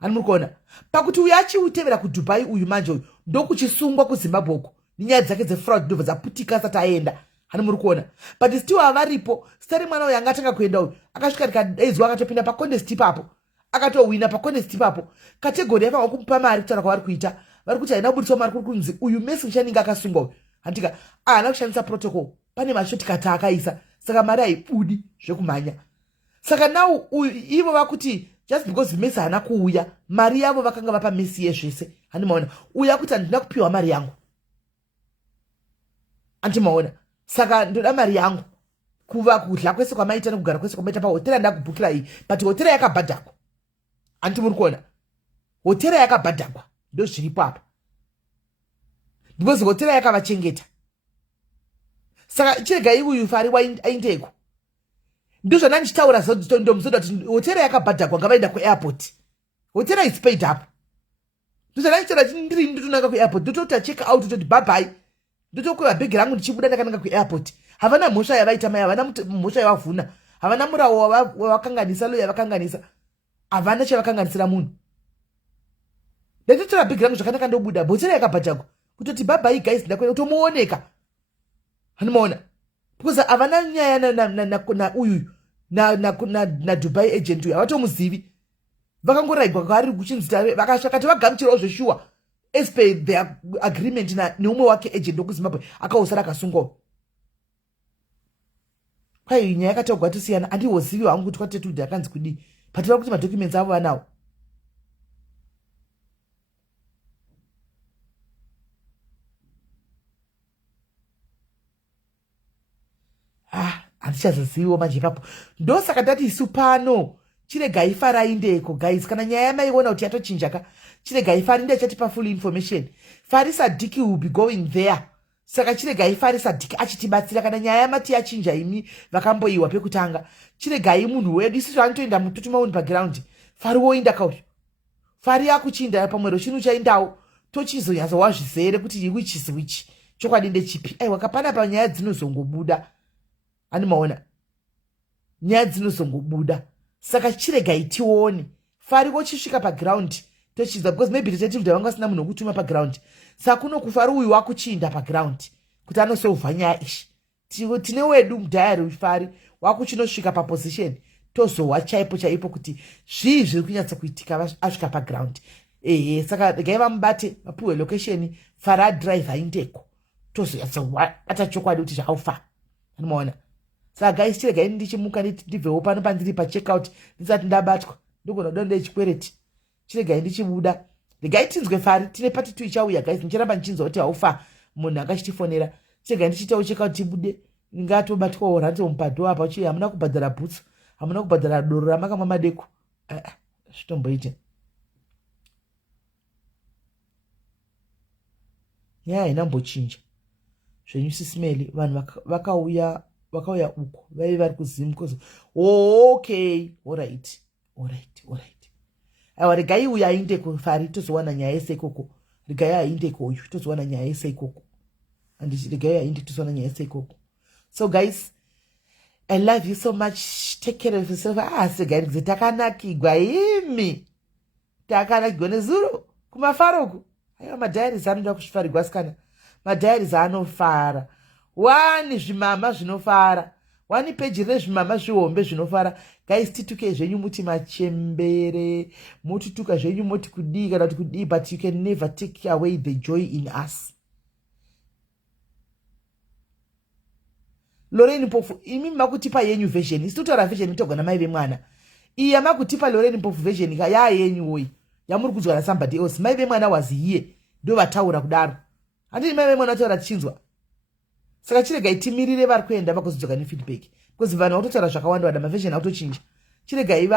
handi muri kuona pakuti uyu achiutevera kuDubai uyu manje uyu ndokuchisungwa kuZimbabwe uko nenyaya dzake dzefraud ndobva dzaputika asati aenda hani muri kuona but still avaripo stari mwana uyu angatanga kuenda uyu akasvika rikadaizwa akatopinda pacontest ipapo akatowina pacontest ipapo kategori yavanga kumupa mari kutaura kwavari kuita vari kuti haina kubudiswa mari kuri kunzi uyu Mercy Mushaninga akasungwa uyu handika haana kushandisa protocol pane mashotikati akaisa saka mari haibudi zvekumhanya saka now uyu ivo vakuti just because Messi hana kuuya mari yavo vakanga vapa Messi yezvese handimaona uya kuti handina kupiwa mari yangu handimaona saka ndoda mari yangu kuva kudla kwese kwamaita nekugara kwese kwamaita pahotera handakubhukira iyi but hotera yakabhadhakwa handi muri kuona hotera yakabhadhakwa ndo zviripo apa because hotera yakavachengeta saka chiregai uyu fari aindeko ndozvana ndichitaura ndomuzoda kuti hotera yakabhadhakwa ngavaenda kuairport hotera is paid up ndozvana ndichitaura kuti ndiri ndotonanga kuairport ndotota check out ndototi bye ndotokweva bhegi rangu ndichibuda ndakananga kuairport havana mhosva yavaita mai havana mhosva yavavhuna havana murawo wavakanganisa lo yavakanganisa havana chavakanganisira munhu ndatotora bhegi rangu zvakanaka ndobuda hotera yakabhadhakwa kutoti bye guys ndakwenda kutomuoneka hanimaona because havana nyaya na uyu na Dubai agent uyu havatomuzivi vakangorayigwa kwaari kuchinzi vakasvakati vagamuchirawo zveshuwa as per their agreement neumwe wake agent wokuzimbabwe akausara akasungwawo kwai nyaya yakataugwa tosiyana handiwozivi wangu kuti kwatetudhi akanzi kudii patira kuti madocuments avo vanawo handichazoziviwo manje ipapo ndosaka ndati isu pano chiregai fari aindeko guys kana nyaya yamaiona kuti yatochinja chiregai fari ndiye chatipa full information fari sadiki will be going there saka chiregai fari sadiki achitibatsira kana nyaya yamati yachinja imi vakamboiwa pekutanga chiregai munhu wedu isusu anotoenda mutotumaundi paground fari woinda kauyo fari yakuchinda pamwero chinu chaindawo tochizonyazowa zvizere kuti which is which chokwadi ndechipi aiwa kapana panyaya dzinozongobuda animaona nyaya dzinozongobuda saka chiregai tione fari vochisvika paground tochiza because maybe detective vanga vasina munhu wokutuma paground saka kuno kufari uyu wakuchinda paground kuti anosovha nyaya ishi tine wedu mudhayari wefari wakuchinosvika paposition tozowa chaipo kuti zvii zviri kunyatsa kuitika asvika paground saka regai vamubate vapiwe location fari adrive aindeko tozoyatsaata chokwadi kuti zvaufa animaona saka guys chiregai ndichimuka ndibvewo pano pandiri pacheckout ndisati ndabatwa ndogona kuda ndechikwereti chiregai ndichibuda regai tinzwe fari tine pati tu ichauya guys ndichiramba ndichinzwa kuti haufa munhu akachitifonera chiregai ndichitawo checkout tibude ngatobatwawo rato mupado apa uchi hamuna kubhadhara bhutsu hamuna kubhadhara doro ramakamwa madeko zvitomboite nyaya hainambochinja zvenyu SIS MELLY vanhu vakauya uko vaive vari kuzimkozo okay alright aiwa regai uyu aindeko fari tozowana nyaya yese ikoko regai aindeko uyu tozowana nyaya yese ikoko handiti regai ainde tozowana nyaya yese ikoko so guys I love you so much take care of yourself segai ndize takanakigwa imi takanakigwa nezuro kumafaroku aiwa madhairis anoda kuzvifarigwa sikana madhairis anofara wani zvimama zvinofara wani peji rezvimama zvihombe zvinofara guys tituke zvenyu muti machembere mutituka zvenyu moti kudii kana kuti kudii but you can never take away the joy in us Lorraine Mpofu imi makutipa yenyu version isitotaura version itogwa namai vemwana iyi yamakutipa Lorraine Mpofu version ka yenyu woyi yamuri kudzwa na somebody else mai vemwana was here ndo vataura kudaro handini mai vemwana vataura tichinzwa saka chiregai timirire vari kuenda vakuzodzoka nefeedback because vanhu vautotaura zvakawanda wanda mavhesheni autochinja chiregai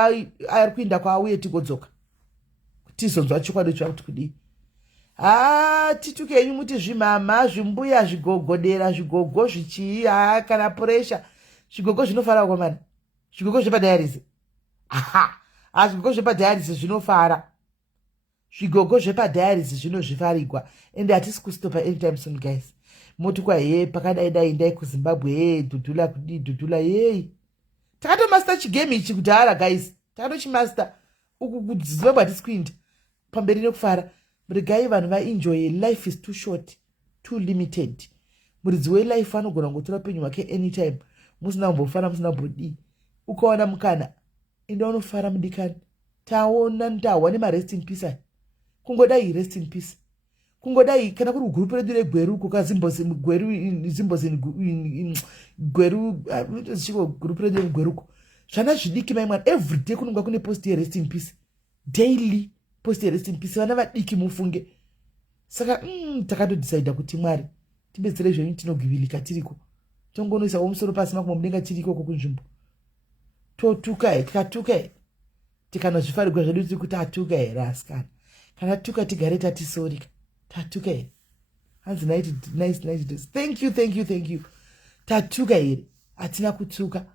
ari kuenda kwauye tigodzoka tizonzwa chokwadi chakuti kudii tituke yenyu muti zvimama zvimbuya zvigogodera zvigogo zvichii kana puresha zvigogo zvinofara kwamana zvigogo zvepadhayarisi zvigogo zvepadhayarisi zvinofara zvigogo zvepadhayarisi zvinozvifarigwa ende hatisi kustopa anytime soon guys moti kwahe pakadai ndai kuzimbabwe dhudhula kudii dhudhula yei takatomasta chigame ichi kudhara guys takatochimasta uku kuzimbabwe hatisi kuinda pamberi nekufara regai vanhu vaenjoy life is too short too limited muridzi welife anogona kungotora upenyu hwake anytime musina kumbofara musina kumbodii ukawana mukana enda unofara mudikani taona ndahwa nemarest in peace kungodai rest in peace kungodai kana kuri gurupu redu regweruko kazimbozi gweru zichiko gurupu redu regweruko zvana zvidiki maimwana everyday kunonga kune post rest in peace daily post rest in peace vana vadiki mufunge saka takatodecide kuti Mwari tibetsere zvenyu tinogivilika tiriko tongonoisa womusoro pasi makumamudenga tiriko kunzvimbo totuka tikatuka tikanozvifarigwa zvedu tiri kuti atuka here asikana kana tuka tigare tatisorika tatuka here hanzi nice days thank you tatuka here hatina kutsuka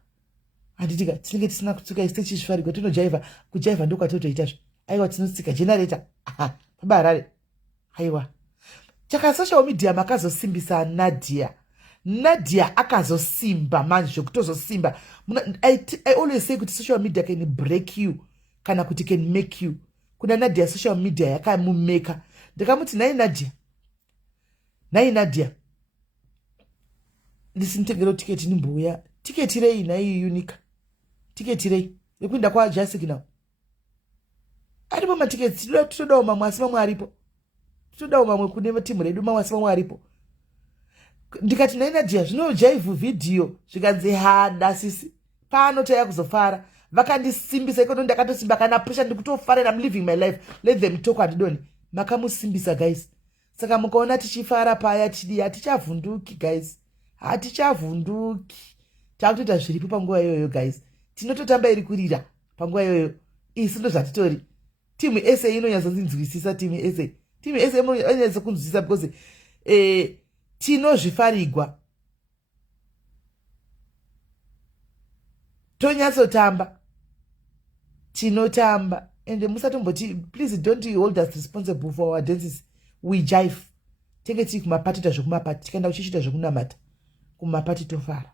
handitika tinenge tisina kutsuka isi tichizvifarigwa tinojaiva kujaiva ndokwatotoitazvo aiwa tinotsika generator pabarare aiwa chakasocial media makazosimbisa Nadia akazosimba manje zvekutozosimba I always say kuti social media can break you kana kuti can make you kuna Nadia social media yakamumeka ndikamuti Nadia ndisinitengero tiketi nimbuya tiketi rei nai unica tiketi rei yekuenda kwa Jessic now aripo matiketi todawo mamwe asi mamwe aripo todawo mamwe kune timu redu mamwe asi mamwe aripo ndikati Nadia zvinojaivu video zvikanzi hada sisi pano taya kuzofara vakandisimbisa ikono ndakatosimba kana pressure ndikutofarira I'm living my life let them talk andidoni makamusimbisa guys saka mukaona tichifara paya chidi hatichavhunduki guys hatichavhunduki takutoita zviripo panguva iyoyo guys tinototamba iri kurira panguva iyoyo isi ndo zvatitori timu SA inonyazonzinzwisisa timu SA inonyazonzwisisa kunzwisisa because tinozvifarigwa tonyatsotamba tinotamba and musatomboti please don't hold us responsible for our dances we jive tenge tiri kumapati ta zvokumapati tikaenda kuchichita zvokunamata kumapati tofara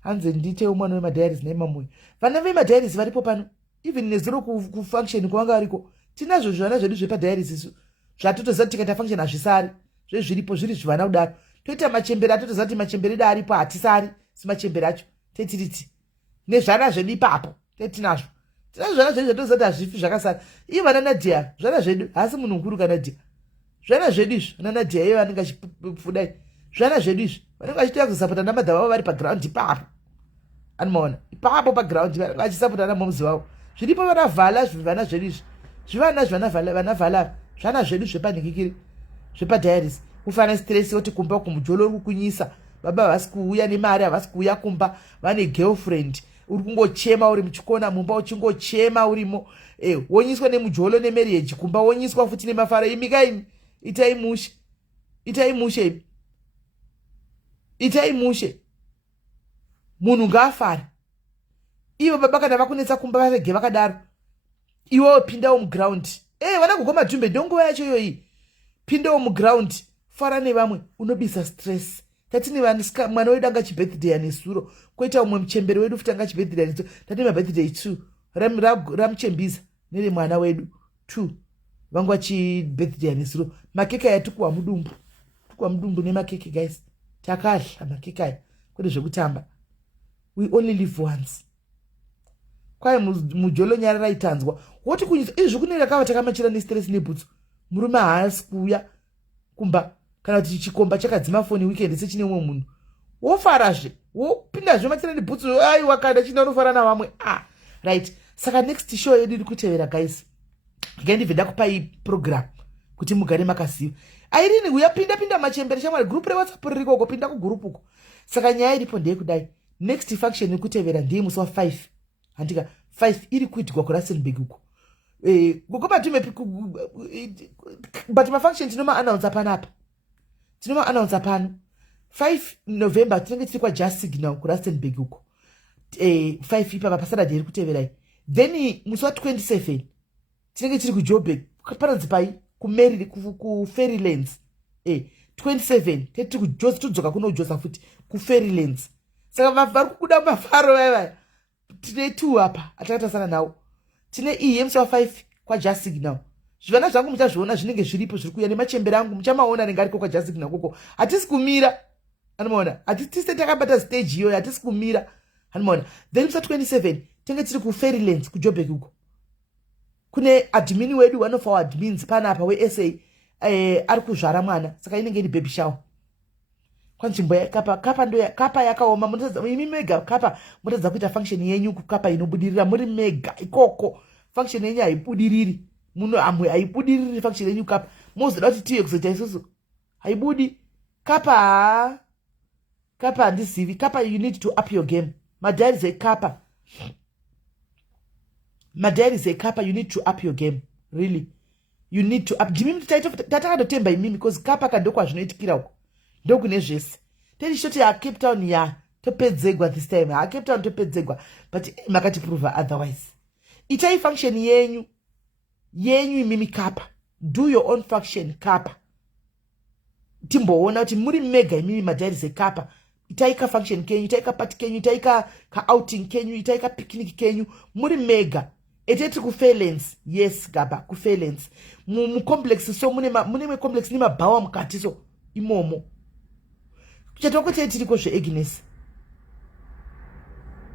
hanze ndite umwana wemadiaries nemamoyo vana vemadiaries varipo pano even nezuro kufunction kwanga variko tinazvo zvivana zvedu zvepadiaries isu zvatotoziva kuti tikaita function hazvisari zvezviripo zviri zvivana kudaro toita machembere atotoziva kuti machembere edu aripo hatisari simachembere acho tetiriti nezvana zvedu ipapo tetinazvo tinazvo zvana zvedu zvatoziva kuti hazvifi zvakasara iye vana Nadia zvana zvedu hasi munhu mukuru kaNadia zvana zvedu izvi vana Nadia iye vanenge achipfudai zvana zvedu izvi vanenge vachitoya kuzosapota namadha vavo vari paground ipapo anomaona ipapo paground vanenge vachisapota namamudzi wavo zviripo vanavhala zvivana zvedu izvi zvivana vanavhala zvana zvedu zvepanhingikiri zvepadiaries kufana stress yoti kumba kumujolo uri kukunyisa baba havasi kuuya nemari havasi kuuya kumba vane girlfriend uri kungochema uri muchikona mumba uchingochema urimo wonyiswa nemujolo nemarriage kumba wonyiswa futi nemafara imikaini itai mushe munhu ngaafara ivo baba kana vakunetsa kumba varege vakadaro iwewo pindawo muground vana kugoma dhumbe ndonguva yacho iyoyi pindawo muground fara nevamwe unobisa stress tatine mwana wedu anga chibirthday anesuro koita umwe muchemberi wedu futi anga chibirthday anesuro tatine mabirthday 2 ramuchembisa nere mwana wedu 2 vangwa chibirthday anesuro makeke aya tukuwa mudumbu nemakeke guys takahla makeke aya kwete zvekutamba we only live once kwai mujolo nyara raitanzwa woti kunyisa izvi kunera kava takamachira nestress nebhutsu murume haasi kuuya kumba kana kuti chikomba chakadzima foni weekend sechine umwe munhu wofarazve wopindazve machira nebhutsu aiwa kada china unofara navamwe right saka next show yedu iri kutevera guys ngendibve ndakupai program kuti mugare makaziva airini uyapinda machembere shamwari group rewhatsapp ririko uko pinda kugroup uko saka nyaya iripo ndeyekudai next function iri kutevera ndeye musi wa5 handika 5 iri kuitirwa kuRustenburg uko kugoma tume but mafunction tinoma-announce panapa tinoma-announce pano 5 November tinenge tiri kwa Just Signal kuRustenburg uko 5 ipapa pasaturday iri kuteverai then musi wa27 tinenge tiri kuJoburg paranzi pai kuFairylands 27 tiri kujozi tudzoka kunojosa futi kuFairylands saka vari kubuda mafaro vaya tine 2 apa atakatasana nawo tine iye musi wa5 kwa Just Signal zvivana zvangu muchazviona zvinenge zviripo zviri kuuya nemachembere angu muchamaona anenge ariko kwa Just Signal koko hatisi kumira anomaona hatisi takabata stage iyoyo hatisi kumira anomaona then musi wa27 tenge tiri kuFairylands kuJoburg uko kune admin wedu one of our admins panapa weSA ari kuzvara mwana saka inenge iri baby shower kwanzvimbo yakapa kapa ndo kapa yakaoma munotadza imi mega kapa mutadza kuita function yenyu kukapa inobudirira muri mega ikoko function yenyu haibudiriri muno amwe haibudiriri function yenyu kapa mozoda kuti tiye kuzoita isusu haibudi kapa handizivi kapa you need to up your game madhairies ekapa madhairies ekapa you need to up your game really you need to up ndimimi tatakadotemba imimi because kapa kadokwa zvinoitikira uko ndokune zvese tenishoti Cape Town ya topedzegwa this time Cape Town topedzegwa but makati prove otherwise itai function yenyu imimi kapa do your own function kapa timboona kuti muri mega imimi madhairies ekapa itaika function kenyu itaika party kenyu itaika ka outing kenyu itaika picnic kenyu muri mega eteti ku failance yes gaba ku failance mu complex so mune complex ni mabawa mukati so imomo chatoko tetiriko zve Agnes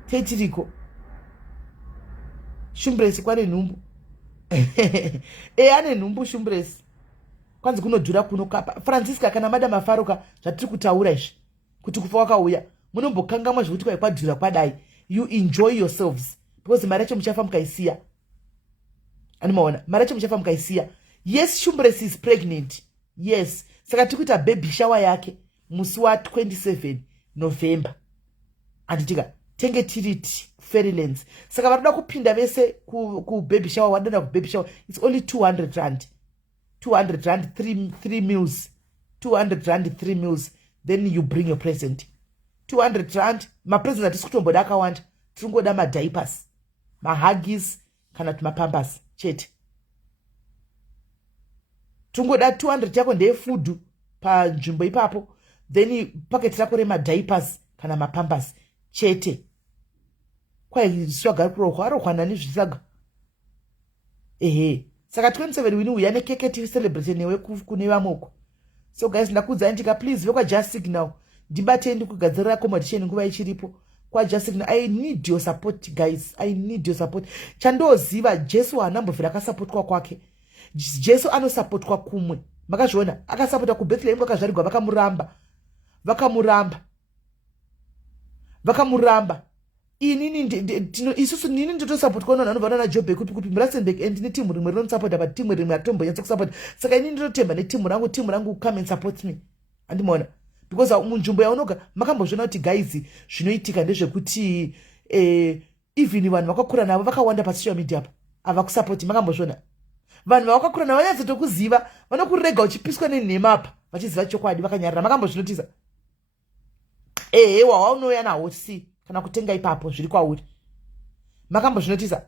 tetiriko Shumbresi kwane nhumbu ane nhumbu Shumbresi kwanzi kunodhura kuno kapa Francisca kana madam Afaruka zvatiri kutaura izvi kuti kufa wakauya munombokangamwa zvekuti kwaikwadhura kwadai you enjoy yourselves because mari yacho muchafa mukaisiya animaona mari yacho muchafa mukaisiya yes Shumbresi is pregnant yes saka tiri kuita baby shower yake musi wa 27 November anditika tenge tiriti fairylands saka varoda kupinda vese ku baby shower wadanda ku baby shower it's only 200 rand 3 meals 200 rand 3 meals then you bring your present 200 rand mapresent atisi kutomboda akawanda tiringoda madiapers mahuggies kana kuti mapampers chete tiringoda 200 yako ndeyefood panzvimbo ipapo then packet rako remadiapers kana mapampers chete kwai swagara kuroko arokwana nezvisaga saka 27 wini uya nekeke ticelebrate newe kune vamweko so guys ndakuudzai ndika please vekwa Just Signal ndibatei ndikugadzirira accommodation nguva ichiripo kwa Just Signal I need your support guys I need your support chandoziva Jesu anambovhira akasupportwa kwake Jesu anosupportwa kumwe makazviona akasupporta kuBethlehem kwakazvarigwa vakamuramba isusu nini ndotosupportwa vanhu na Job kupi Rustenburg and ne team rimwe rinotsupporta but team rimwe atombonyatsa kusupport saka inini ndototemba ne team rangu come and support me andimaona because munzvimbo yaunoga makambozviona kuti guys zvinoitika ndezvekuti even vanhu vakakura navo vakawanda pasocial media apa avakusupport makambozviona vanhu vakakura navo vanyatsotokuziva vanokurega uchipiswa nenhema apa vachiziva chokwadi vakanyarira makambozvinotisa waunoya nawo si kana kutenga ipapo zviri kwauri makambozvinotisa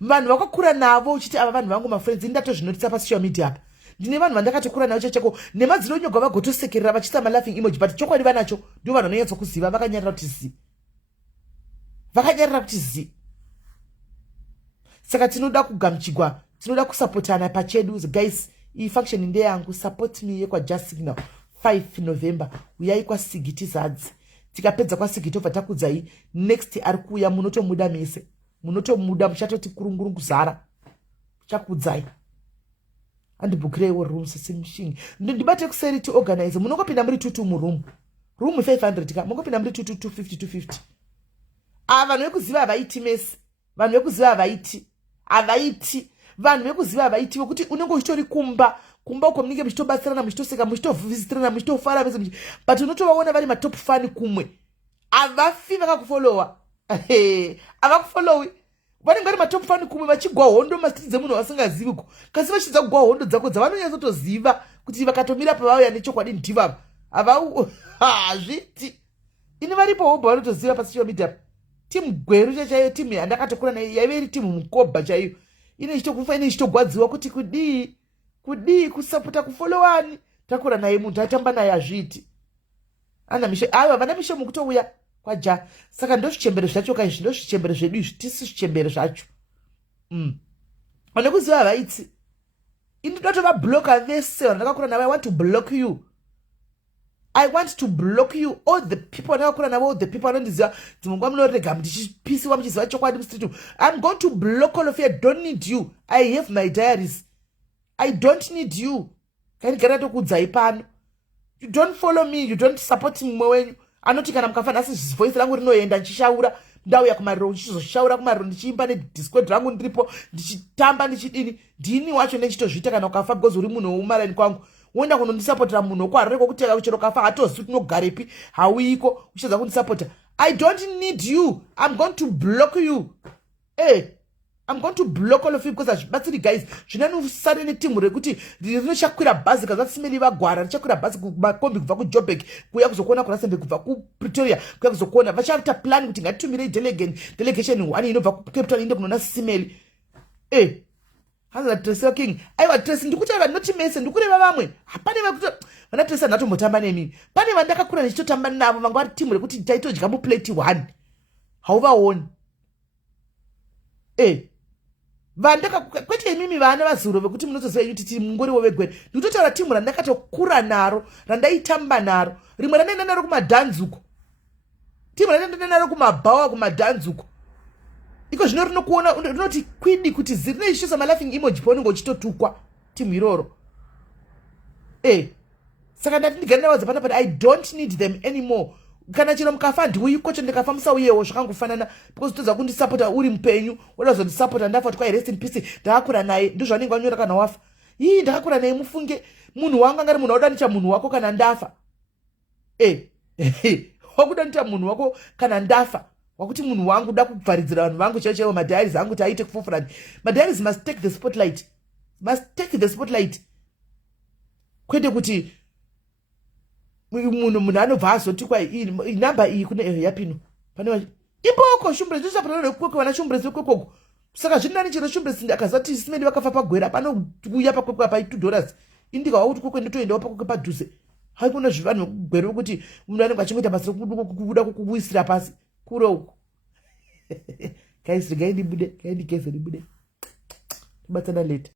vanhu vakakura navo uchiti ava vanhu vangu mafriends ndatozvinotisa pasocial media apa ndine vanhu vandakatikura navo checheko nemadzinonyogwa vagotosekerera vachisa malaughing emoji but chokwadi vanacho ndio vanhu vanonyatsokuziva vakanyarira kuti zi saka tinoda kugamuchigwa tinoda kusupportana pachedu guys iyi function ndeyangu support me yekwa Just Signal 5 November uyai kwaSigiti Zadzi tikapedza kwaSigiti tobva takudzai next ari kuuya munotomuda mese munotomuda muchatoti kurungurungu zara chakudzai andibhukireiwo room sesimshingi ndibate kuseri to organize munongopinda muri 22 muroom room 500 ka mungopinda muri 22 250 vanhu vekuziva havaiti mese vanhu vekuziva havaiti vanhu vekuziva havaiti vokuti unenge uchitori kumba uko munenge muchitobatsirana muchitoseka muchitovhisitirana muchitofara vese but unotovaona vari matop fan kumwe havafi vakakufollowa havakufollowi vanenge vari matop fan kumwe vachigwa hondo masiti dzemunhu vasingaziviko kasi vachidza kugwa hondo dzako dzavanonyatsotoziva kuti vakatomira pavauya nechokwadi ndivava hazviti ini varipo hobha vanotoziva pasocial media timu gweru chaiyo timu yandakatokura nayo yaive iri timu mukoba chaiyo ine ichitogwadziwa kuti kudii kusapota kufolowani takura naye munhu atamba naye hazviti ana mishe aiwa vana mishe mukutouya kwaja saka ndozvichembero zvacho kaizvi ndozvichembero zvedu izvi tisi zvichembero zvacho vanekuziva havaitsi ini ndotovabloka vese vandakakura navo I want to block you I want to block you all the people vandakakura navo all the people vanondiziva dzimwe munorega ndichipisiwa muchiziva chokwadi mustreet I'm going to block all of you I don't need you I have my diaries I don't need you kanigara tokudzai pano You don't follow me, you don't support mumwe wenyu anoti kana mukafa nhasi voice rangu rinoenda ndichishaura ndauya kumariro ndichizoshaura kumariro ndichiimba nediscord rangu ndiripo ndichitamba ndichidini ndini wacho nechitozviita kana ukafa because uri munhu woumaraini kwangu woenda kunondisapotera munhu wokwarare kwokuteka kuchero kafa hatozivi kuti unogarepi hauiko uchiedza kundisapota. I don't need you. I'm going to block you. Hey, I'm going to block all of you because hazvibatsiri guys. Zvinanosare netimu rekuti rinochakwira bhazi kana vasimeli vagwara richakwira bhazi kumakombi kubva kuJoburg kuuya kuzokuona kuRustenburg kubva kuPretoria kuuya kuzokuona vachaita plan kuti ngatitumire delegation 1 inobva kuCape Town inde kunoona Simeli. Hanza Tracy King. Aiwa Tracy ndikuti vanoti mese ndikureva vamwe. Hapane vakuti vana Tracy anatomotamba nemi. Pane vandakakura ndichitotamba navo vanga vari timu rekuti taitodya muplate 1. Hauvaoni. Vandaka kwete mimi vana vazuro vekuti munotoziva kuti mungoriwo vegwere. Ndikutotaura timu randakatokura naro, randaitamba naro. Rimwe randaenda naro kumadhanzuko. Timu randaenda naro kumabhawa kumadhanzuko. Iko zvino rinokuona rinoti kwidi kuti zirine issues ama laughing emoji paunenge uchitotukwa timu iroro. Saka ndati ndigare navo panapa I don't need them anymore. Kana chino mukafa ndiuyi kocho ndikafa musauyewo zvakangofanana because toza kundisapota uri mupenyu woda kuzondisapota ndafa kuti kwai rest in peace ndakakura naye ndizvo vanenge vanyora kana wafa. Ndakakura naye mufunge munhu wangu angari munhu audanita munhu wako kana ndafa. Wakudanita munhu wako kana ndafa. Wakuti munhu wangu da kubvaridzira vanhu vangu chaiwo madiaries angu kuti aite kufofurani. Madiaries must take the spotlight. Must take the spotlight. Kwete kuti munhu anobva azoti kwai namba iyi kune yapino. Pane ipoko shumbre zvisapano kwekwe vana shumbre kwekoko. Saka zvinani chero shumbre akazati simeni vakafa pagwera panouya pakwekwe pa $2. Indika wakuti kwekwe nditoendawo pakwekwe padhuze. Haikuno zvivanhu kugwera kuti munhu anenge achingoita basa kuda kukuwisira pasi. Kuro uko. Guys, regai ndibude, kai ndigeze ndibude. Tibatsana later.